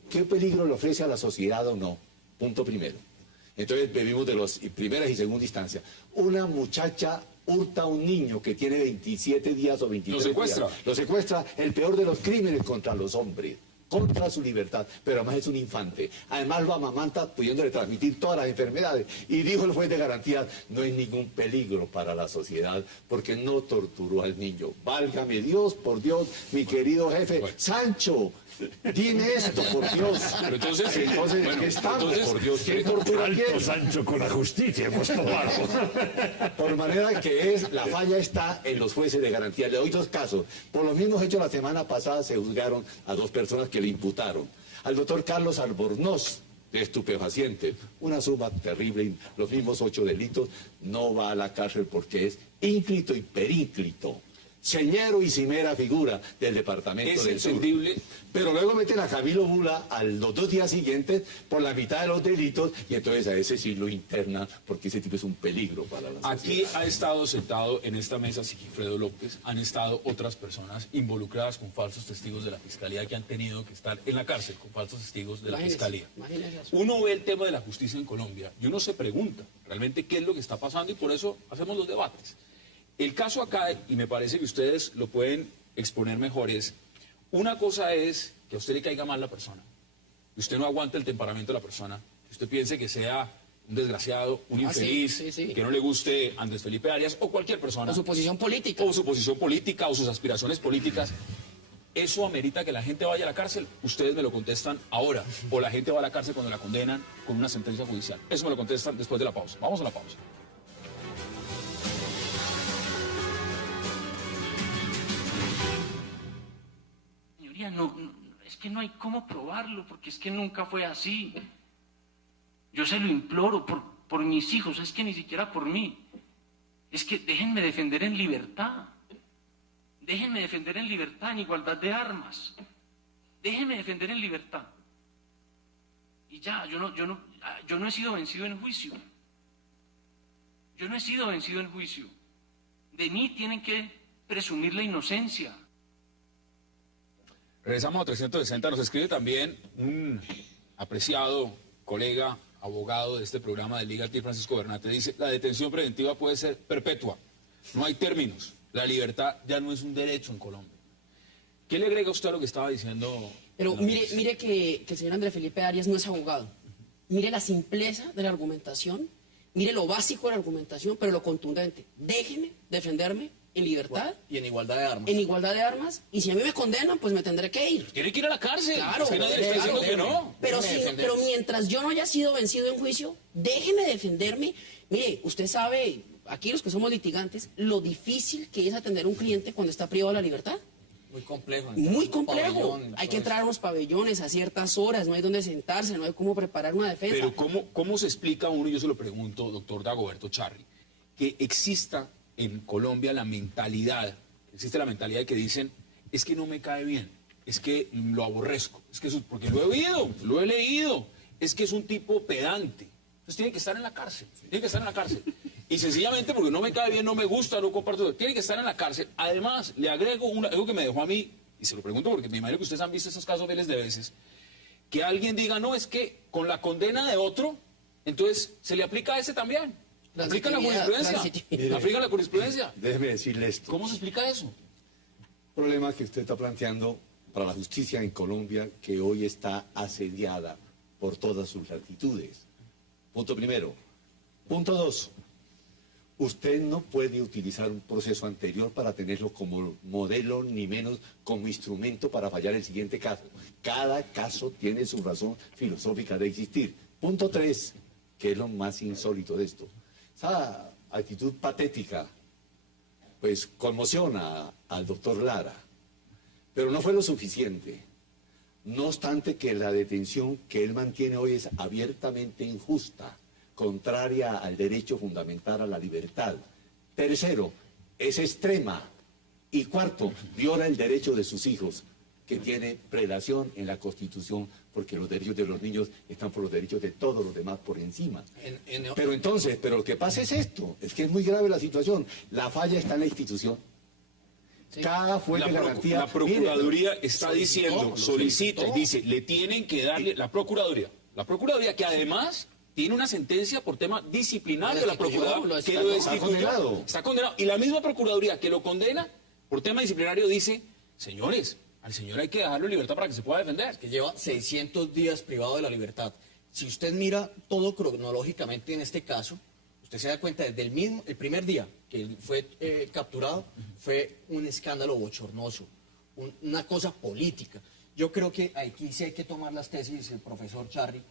¿Qué peligro le ofrece a la sociedad o no? Punto primero. Entonces vivimos de las primeras y segunda instancia. Una muchacha hurta a un niño que tiene 27 días o 23 días. Lo secuestra, el peor de los crímenes contra los hombres, contra su libertad, pero además es un infante. Además lo amamanta pudiéndole transmitir todas las enfermedades. Y dijo el juez de garantía, no es ningún peligro para la sociedad porque no torturó al niño. Válgame Dios, por Dios, mi querido jefe. Bueno. Sancho, dime esto, por Dios. Pero entonces bueno, ¿qué estamos, por Dios? ¿Quién tortura a quién? Sancho, con la justicia hemos tomado. Por manera que la falla está en los jueces de garantía. Le doy 2 casos. Por los mismos hechos, la semana pasada se juzgaron a 2 personas que le imputaron. Al doctor Carlos Albornoz, de estupefacientes, una suma terrible, los mismos 8 delitos, no va a la cárcel porque es ínclito y perínclito. Señero y cimera figura del departamento del Sur. Pero luego meten a Camilo Bula a los 2 días siguientes por la mitad de los delitos y entonces a ese sí lo interna porque ese tipo es un peligro para la sociedad. Aquí ha estado sentado en esta mesa Sigifredo López, han estado otras personas involucradas con falsos testigos de la Fiscalía que han tenido que estar en la cárcel con falsos testigos de la Fiscalía. Uno ve el tema de la justicia en Colombia y uno se pregunta realmente qué es lo que está pasando y por eso hacemos los debates. El caso acá, y me parece que ustedes lo pueden exponer mejor, es una cosa es que a usted le caiga mal la persona, que usted no aguante el temperamento de la persona, que usted piense que sea un desgraciado, un infeliz, que no le guste Andrés Felipe Arias o cualquier persona. O su posición política. O su posición política o sus aspiraciones políticas. ¿Eso amerita que la gente vaya a la cárcel? Ustedes me lo contestan ahora. O la gente va a la cárcel cuando la condenan con una sentencia judicial. Eso me lo contestan después de la pausa. Vamos a la pausa. No, es que no hay cómo probarlo, porque es que nunca fue así. Yo se lo imploro por mis hijos, es que ni siquiera por mí. Es que déjenme defender en libertad. Déjenme defender en libertad, en igualdad de armas. Déjenme defender en libertad. Y ya, yo no he sido vencido en juicio. Yo no he sido vencido en juicio. De mí tienen que presumir la inocencia. Regresamos a 360. Nos escribe también un apreciado colega, abogado de este programa de Liga T, Francisco Bernate. Dice, la detención preventiva puede ser perpetua. No hay términos. La libertad ya no es un derecho en Colombia. ¿Qué le agrega usted a lo que estaba diciendo? Pero mire que el señor Andrés Felipe Arias no es abogado. Mire la simpleza de la argumentación. Mire lo básico de la argumentación, pero lo contundente. Déjeme defenderme en libertad. Y en igualdad de armas. En igualdad de armas. Y si a mí me condenan, pues me tendré que ir. Tiene que ir a la cárcel. Claro. Que nadie le está diciendo que no. Pero mientras yo no haya sido vencido en juicio, déjeme defenderme. Mire, usted sabe, aquí los que somos litigantes, lo difícil que es atender a un cliente cuando está privado de la libertad. Muy complejo. Muy complejo. Hay que entrar a unos pabellones a ciertas horas, no hay dónde sentarse, no hay cómo preparar una defensa. Pero ¿cómo se explica uno, y yo se lo pregunto, doctor Dagoberto Charri, que exista en Colombia existe la mentalidad de que dicen, es que no me cae bien, es que lo aborrezco, es que porque lo he oído, lo he leído, es que es un tipo pedante, entonces tiene que estar en la cárcel, Y sencillamente porque no me cae bien, no me gusta, no comparto, tiene que estar en la cárcel. Además, le agrego algo que me dejó a mí, y se lo pregunto porque me imagino que ustedes han visto estos casos miles de veces, que alguien diga, no, es que con la condena de otro, entonces se le aplica a ese también. Aplica la jurisprudencia. Aplica la jurisprudencia. Déjeme decirle esto. ¿Cómo se explica eso? El problema que usted está planteando para la justicia en Colombia, que hoy está asediada por todas sus latitudes. Punto primero. Punto 2. Usted no puede utilizar un proceso anterior para tenerlo como modelo, ni menos como instrumento para fallar el siguiente caso. Cada caso tiene su razón filosófica de existir. Punto 3, que es lo más insólito de esto. Esa actitud patética, pues conmociona al doctor Lara, pero no fue lo suficiente. No obstante que la detención que él mantiene hoy es abiertamente injusta, contraria al derecho fundamental a la libertad, Tercero, es extrema. Y cuarto, viola el derecho de sus hijos, que tiene prelación en la Constitución, porque los derechos de los niños están por los derechos de todos los demás por encima. Pero lo que pasa es esto, es que es muy grave la situación. La falla está en la institución. Sí. Cada fuente de garantía... La Procuraduría está diciendo, solicita y dice, le tienen que darle... La Procuraduría que además tiene una sentencia por tema disciplinario de la Procuraduría que lo destituyó. Está condenado. Y la misma Procuraduría que lo condena por tema disciplinario dice, señores, al señor hay que dejarlo en libertad para que se pueda defender. Que lleva 600 días privado de la libertad. Si usted mira todo cronológicamente en este caso, usted se da cuenta desde el primer día que fue capturado, fue un escándalo bochornoso, una cosa política. Yo creo que aquí sí hay que tomar las tesis del profesor Charri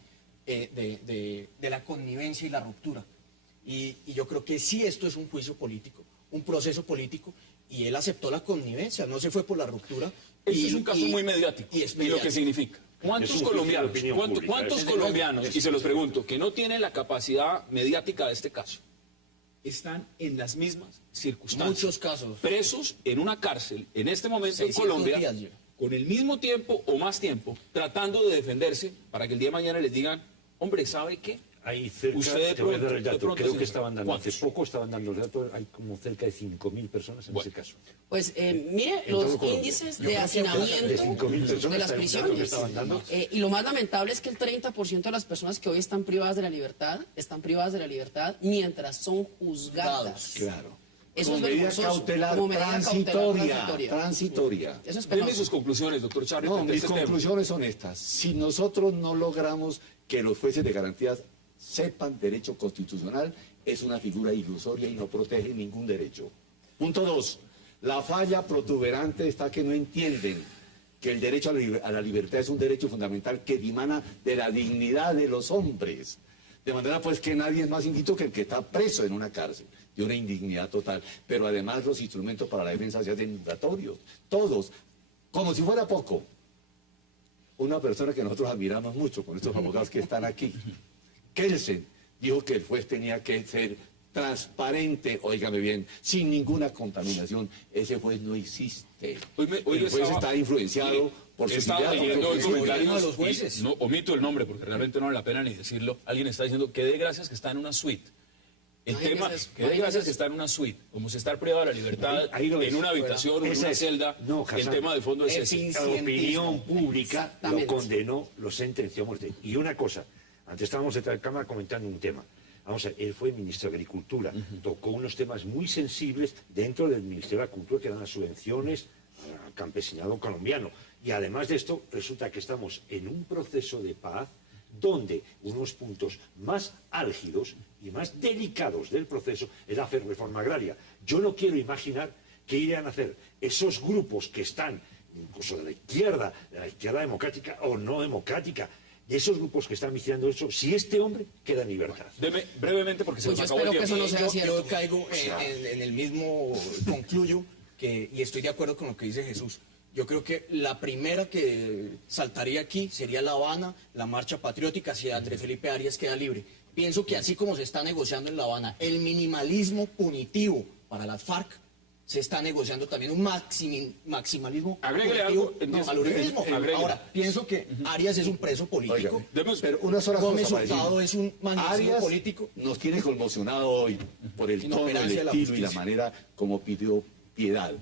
de la connivencia y la ruptura. Y yo creo que sí esto es un juicio político, un proceso político, y él aceptó la connivencia, no se fue por la ruptura. Este es un caso muy mediático, y lo que significa. ¿Cuántos colombianos, y se los pregunto, que no tienen la capacidad mediática de este caso, están en las mismas circunstancias? Muchos casos. Presos en una cárcel, en este momento en Colombia, con el mismo tiempo o más tiempo, tratando de defenderse para que el día de mañana les digan, hombre, ¿sabe qué? Hay cerca, te voy a dar el dato, creo que estaban dando, hace poco estaban dando los datos, hay como cerca de 5.000 personas en ese caso. Pues mire, los índices de hacinamiento de las prisiones, y lo más lamentable es que el 30% de las personas que hoy están privadas de la libertad, mientras son juzgadas. Claro. Eso como es medida vergonzoso. cautelar Como medida transitoria. Eso es Deme sus conclusiones, doctor Charri. No, mis conclusiones son estas. Si nosotros no logramos que los jueces de garantías sepan derecho constitucional, es una figura ilusoria y no protege ningún derecho. Punto 2. La falla protuberante está que no entienden que el derecho a la libertad es un derecho fundamental que dimana de la dignidad de los hombres. De manera pues que nadie es más indito que el que está preso en una cárcel, de una indignidad total. Pero además los instrumentos para la defensa se hacen mandatorios, todos, como si fuera poco. Una persona que nosotros admiramos mucho con estos abogados que están aquí, Kelsen, dijo que el juez tenía que ser transparente, óigame bien, sin ninguna contaminación. Ese juez no existe. El juez está influenciado por su idea. De los jueces. No, omito el nombre porque realmente no vale la pena ni decirlo. Alguien está diciendo que dé gracias que está en una suite. El tema, que dé gracias que está en una suite, como si estar privado de la libertad en una habitación o en una celda. No, el tema de fondo es ese. La opinión pública lo condenó, lo sentenció a muerte. Y una cosa, antes estábamos detrás de la cámara comentando un tema. Vamos a ver, él fue ministro de Agricultura, tocó unos temas muy sensibles dentro del Ministerio de Agricultura, que eran las subvenciones al campesinado colombiano. Y además de esto, resulta que estamos en un proceso de paz donde unos puntos más álgidos y más delicados del proceso es hacer reforma agraria. Yo no quiero imaginar qué irían a hacer esos grupos que están, incluso de la izquierda democrática o no democrática, de esos grupos que están vigilando eso, si este hombre queda en libertad. Deme brevemente porque se nos acabó el tiempo. Que eso no sea así. Yo caigo en el mismo, concluyo, y estoy de acuerdo con lo que dice Jesús. Yo creo que la primera que saltaría aquí sería La Habana, la marcha patriótica, si Andrés Felipe Arias queda libre. Pienso que así como se está negociando en La Habana el minimalismo punitivo para las FARC, se está negociando también un maximalismo punitivo al uribismo. Ahora, pienso que Arias es un preso político. Oiga, pero una sola Gómez cosa Hurtado es un magnífico político. Nos tiene conmocionado hoy por el tono, el estilo y la manera como pidió piedad.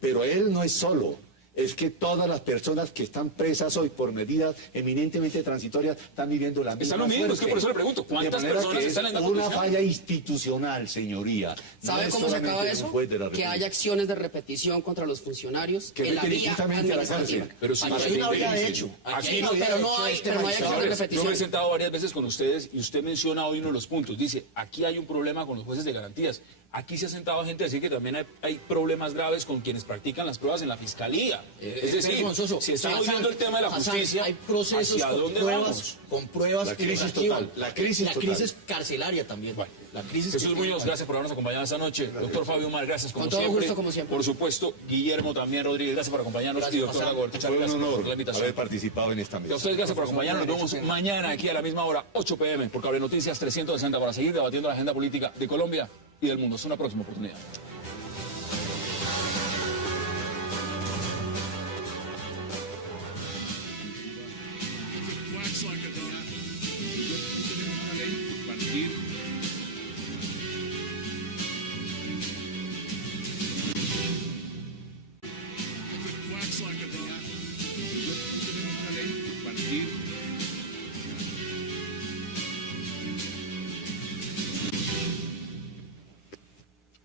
Pero él no es solo. Es que todas las personas que están presas hoy por medidas eminentemente transitorias están viviendo la misma Está lo mismo, suerte. es que por eso le pregunto, ¿cuántas personas están en la condición? Una falla institucional, señoría. ¿Sabe cómo se acaba eso? Que haya acciones de repetición contra los funcionarios en la vía administrativa. Pero si aquí no había hecho. Pero no hay acciones de repetición. Yo me he sentado varias veces con ustedes y usted menciona hoy uno de los puntos. Dice, aquí hay un problema con los jueces de garantías. Aquí se ha sentado gente a decir que también hay problemas graves con quienes practican las pruebas en la fiscalía. Es decir, si estamos viendo el tema de la justicia, hay procesos ¿hacia dónde vamos? Con pruebas la crisis total. La crisis carcelaria también. Bueno, la crisis Jesús Muñoz, gracias por habernos acompañado esta noche. Doctor Fabio Mar, gracias como con todo siempre. gusto, como siempre. Por supuesto, Guillermo también Rodríguez, gracias por acompañarnos. Gracias, y doctor Lago, Fue un honor la invitación. haber participado en esta mesa. A ustedes gracias por acompañarnos. Nos vemos mañana aquí a la misma hora, 8 p.m. por Cable Noticias 360 para seguir debatiendo la agenda política de Colombia y del mundo. Hasta una próxima oportunidad.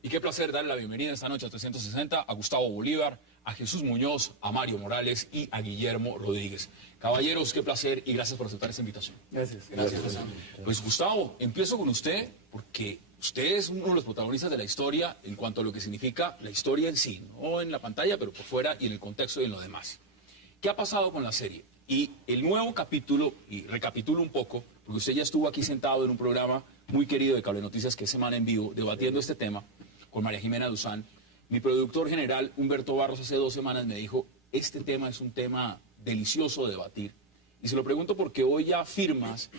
Y qué placer darle la bienvenida esta noche a 360 a Gustavo Bolívar, a Jesús Muñoz, a Mario Morales y a Guillermo Rodríguez. Caballeros, qué placer y gracias por aceptar esta invitación. Gracias. Gracias. Pues Gustavo, empiezo con usted porque usted es uno de los protagonistas de la historia en cuanto a lo que significa la historia en sí, no en la pantalla, pero por fuera y en el contexto y en lo demás. ¿Qué ha pasado con la serie? Y el nuevo capítulo, y recapitulo un poco, porque usted ya estuvo aquí sentado en un programa muy querido de Cable Noticias, que es Semana en Vivo, debatiendo este tema con María Jimena Duzán. Mi productor general, Humberto Barros, hace 2 semanas me dijo, este tema es un tema delicioso de debatir. Y se lo pregunto porque hoy ya firmas,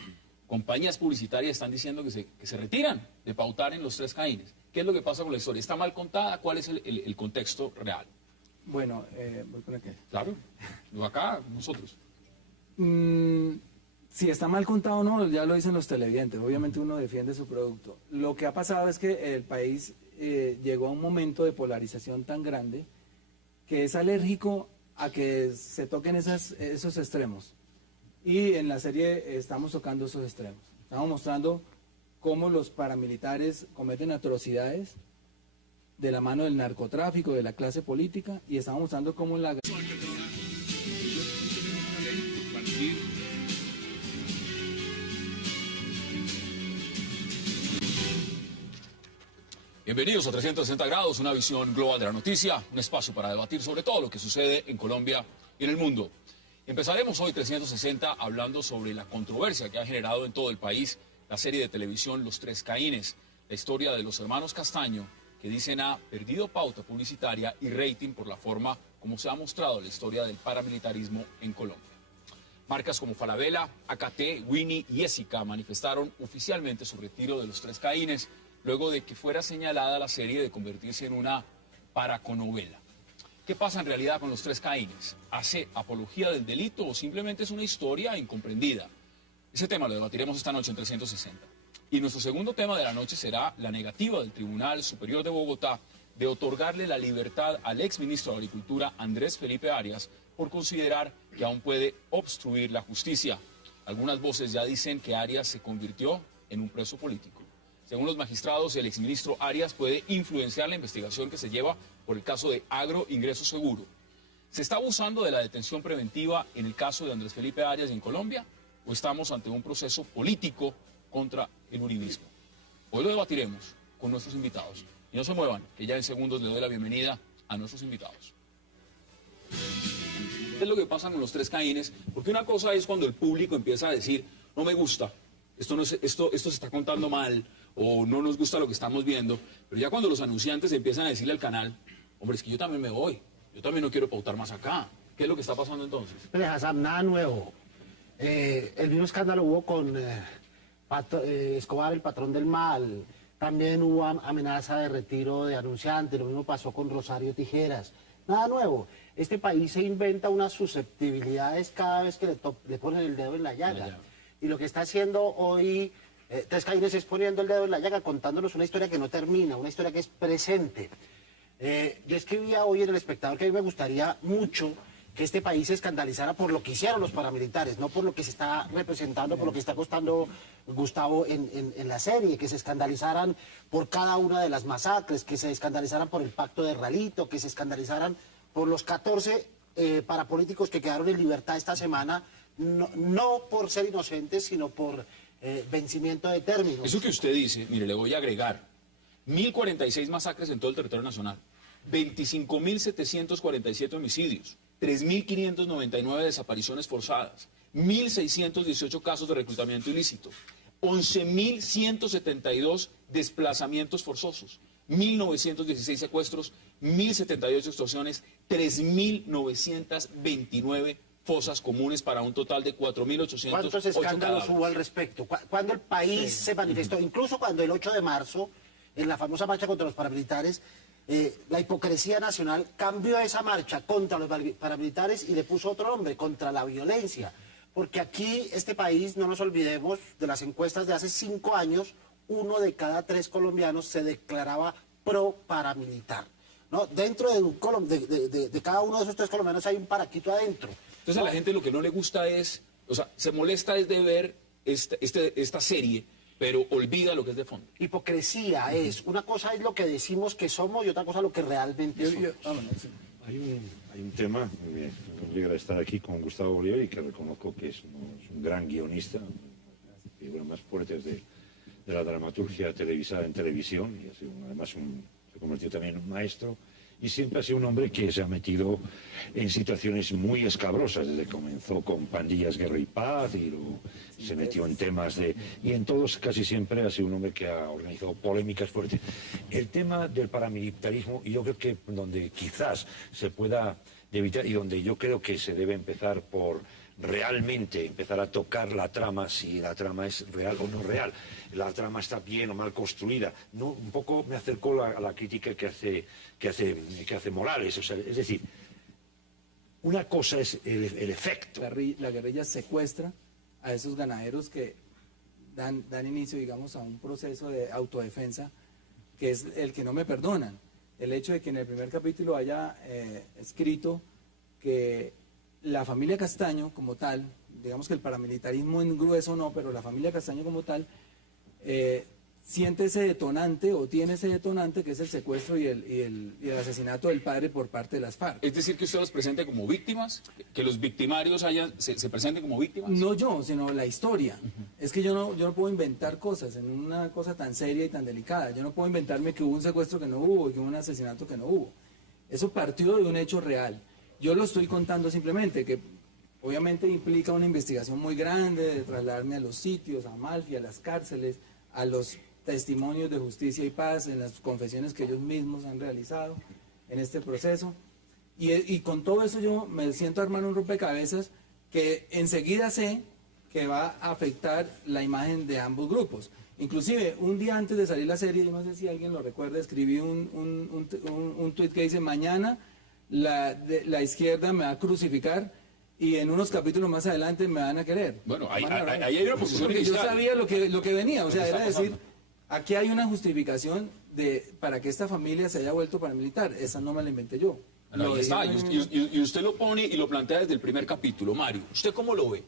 compañías publicitarias están diciendo que se retiran de pautar en los 3 Caínes. ¿Qué es lo que pasa con la historia? ¿Está mal contada? ¿Cuál es el contexto real? Bueno, voy con qué. Claro, acá nosotros. Si está mal contado o no, ya lo dicen los televidentes. Obviamente uno defiende su producto. Lo que ha pasado es que el país llegó a un momento de polarización tan grande que es alérgico a que se toquen esos extremos. Y en la serie estamos tocando esos extremos. Estamos mostrando cómo los paramilitares cometen atrocidades de la mano del narcotráfico, de la clase política, y estamos mostrando cómo la... Bienvenidos a 360 grados, una visión global de la noticia, un espacio para debatir sobre todo lo que sucede en Colombia y en el mundo. Empezaremos hoy 360 hablando sobre la controversia que ha generado en todo el país la serie de televisión Los 3 Caínes, la historia de los hermanos Castaño, que dicen ha perdido pauta publicitaria y rating por la forma como se ha mostrado la historia del paramilitarismo en Colombia. Marcas como Falabella, AKT, Winnie y Ésica manifestaron oficialmente su retiro de Los 3 Caínes, luego de que fuera señalada la serie de convertirse en una paraconovela. ¿Qué pasa en realidad con Los 3 Caínes? ¿Hace apología del delito o simplemente es una historia incomprendida? Ese tema lo debatiremos esta noche en 360. Y nuestro segundo tema de la noche será la negativa del Tribunal Superior de Bogotá de otorgarle la libertad al exministro de Agricultura, Andrés Felipe Arias, por considerar que aún puede obstruir la justicia. Algunas voces ya dicen que Arias se convirtió en un preso político. Según los magistrados, el exministro Arias puede influenciar la investigación que se lleva por el caso de Agro Ingreso Seguro. ¿Se está abusando de la detención preventiva en el caso de Andrés Felipe Arias en Colombia? ¿O estamos ante un proceso político contra el uribismo? Hoy lo debatiremos con nuestros invitados. Y no se muevan, que ya en segundos le doy la bienvenida a nuestros invitados. ¿Qué es lo que pasa con Los 3 Caínes? Porque una cosa es cuando el público empieza a decir, no me gusta, esto se está contando mal, o no nos gusta lo que estamos viendo, pero ya cuando los anunciantes empiezan a decirle al canal, hombre, es que yo también me voy, yo también no quiero pautar más acá. ¿Qué es lo que está pasando entonces? Pues, Hassan, nada nuevo. El mismo escándalo hubo con Escobar, el patrón del mal. También hubo amenaza de retiro de anunciantes. Lo mismo pasó con Rosario Tijeras. Nada nuevo. Este país se inventa unas susceptibilidades cada vez que le ponen el dedo en la llaga. Y lo que está haciendo hoy 3 Caínes es poniendo el dedo en la llaga, contándonos una historia que no termina, una historia que es presente. Yo escribía hoy en El Espectador que a mí me gustaría mucho que este país se escandalizara por lo que hicieron los paramilitares, no por lo que se está representando, por lo que está costando Gustavo en la serie, que se escandalizaran por cada una de las masacres, que se escandalizaran por el pacto de Ralito, que se escandalizaran por los 14 parapolíticos que quedaron en libertad esta semana, no por ser inocentes, sino por vencimiento de términos. Eso que usted dice, mire, le voy a agregar 1.046 masacres en todo el territorio nacional, 25.747 homicidios, 3.599 desapariciones forzadas, 1.618 casos de reclutamiento ilícito, 11.172 desplazamientos forzosos, 1.916 secuestros, 1.078 extorsiones, 3.929 fosas comunes para un total de 4.808 ¿Cuántos escándalos hubo al respecto? Cuando el país se manifestó, incluso cuando el 8 de marzo en la famosa marcha contra los paramilitares, la hipocresía nacional cambió esa marcha contra los paramilitares y le puso otro nombre, contra la violencia. Porque aquí, este país, no nos olvidemos de las encuestas de hace 5 años, 1 de cada 3 colombianos se declaraba pro paramilitar, ¿no? Dentro de cada uno de esos 3 colombianos hay un paraquito adentro. Entonces a la gente lo que no le gusta es, o sea, se molesta es de ver esta serie, pero olvida lo que es de fondo. Hipocresía es, una cosa es lo que decimos que somos y otra cosa lo que realmente somos. Hay un tema, me alegra estar aquí con Gustavo Bolívar y que reconozco que es un gran guionista, una de las figuras más fuertes de la dramaturgia televisada en televisión, y ha sido, además se convirtió también en un maestro, y siempre ha sido un hombre que se ha metido en situaciones muy escabrosas, desde que comenzó con Pandillas, Guerra y Paz, y luego se metió en temas y en todos casi siempre ha sido un hombre que ha organizado polémicas fuertes. El tema del paramilitarismo, yo creo que donde quizás se pueda evitar, y donde yo creo que se debe empezar por realmente empezar a tocar la trama, si la trama es real o no real, la trama está bien o mal construida. No, un poco me acercó a la crítica que hace Morales, o sea, es decir, una cosa es el efecto. La guerrilla secuestra a esos ganaderos que dan inicio, digamos, a un proceso de autodefensa que es el que no me perdonan. El hecho de que en el primer capítulo haya escrito que la familia Castaño como tal, digamos que el paramilitarismo en grueso no, pero la familia Castaño como tal, siente ese detonante o tiene ese detonante que es el secuestro y el asesinato del padre por parte de las FARC. Es decir, que usted los presente como víctimas, que los victimarios se presenten como víctimas. No yo, sino la historia. Es que yo no puedo inventar cosas en una cosa tan seria y tan delicada. Yo no puedo inventarme que hubo un secuestro que no hubo y que hubo un asesinato que no hubo. Eso partió de un hecho real. Yo lo estoy contando simplemente, que obviamente implica una investigación muy grande de trasladarme a los sitios, a Amalfi, a las cárceles, a los testimonios de justicia y paz, en las confesiones que ellos mismos han realizado en este proceso. Y con todo eso yo me siento a armar un rompecabezas que enseguida sé que va a afectar la imagen de ambos grupos. Inclusive, un día antes de salir la serie, yo no sé si alguien lo recuerda, escribí un tuit que dice: mañana la izquierda me va a crucificar y en unos capítulos más adelante me van a querer. Bueno, ahí hay una posición porque inicial. yo sabía lo que venía, o sea, era decir, aquí hay una justificación para que esta familia se haya vuelto paramilitar. Esa no me la inventé yo. Bueno, ahí está, y usted lo pone y lo plantea desde el primer capítulo. Mario, ¿usted cómo lo ve?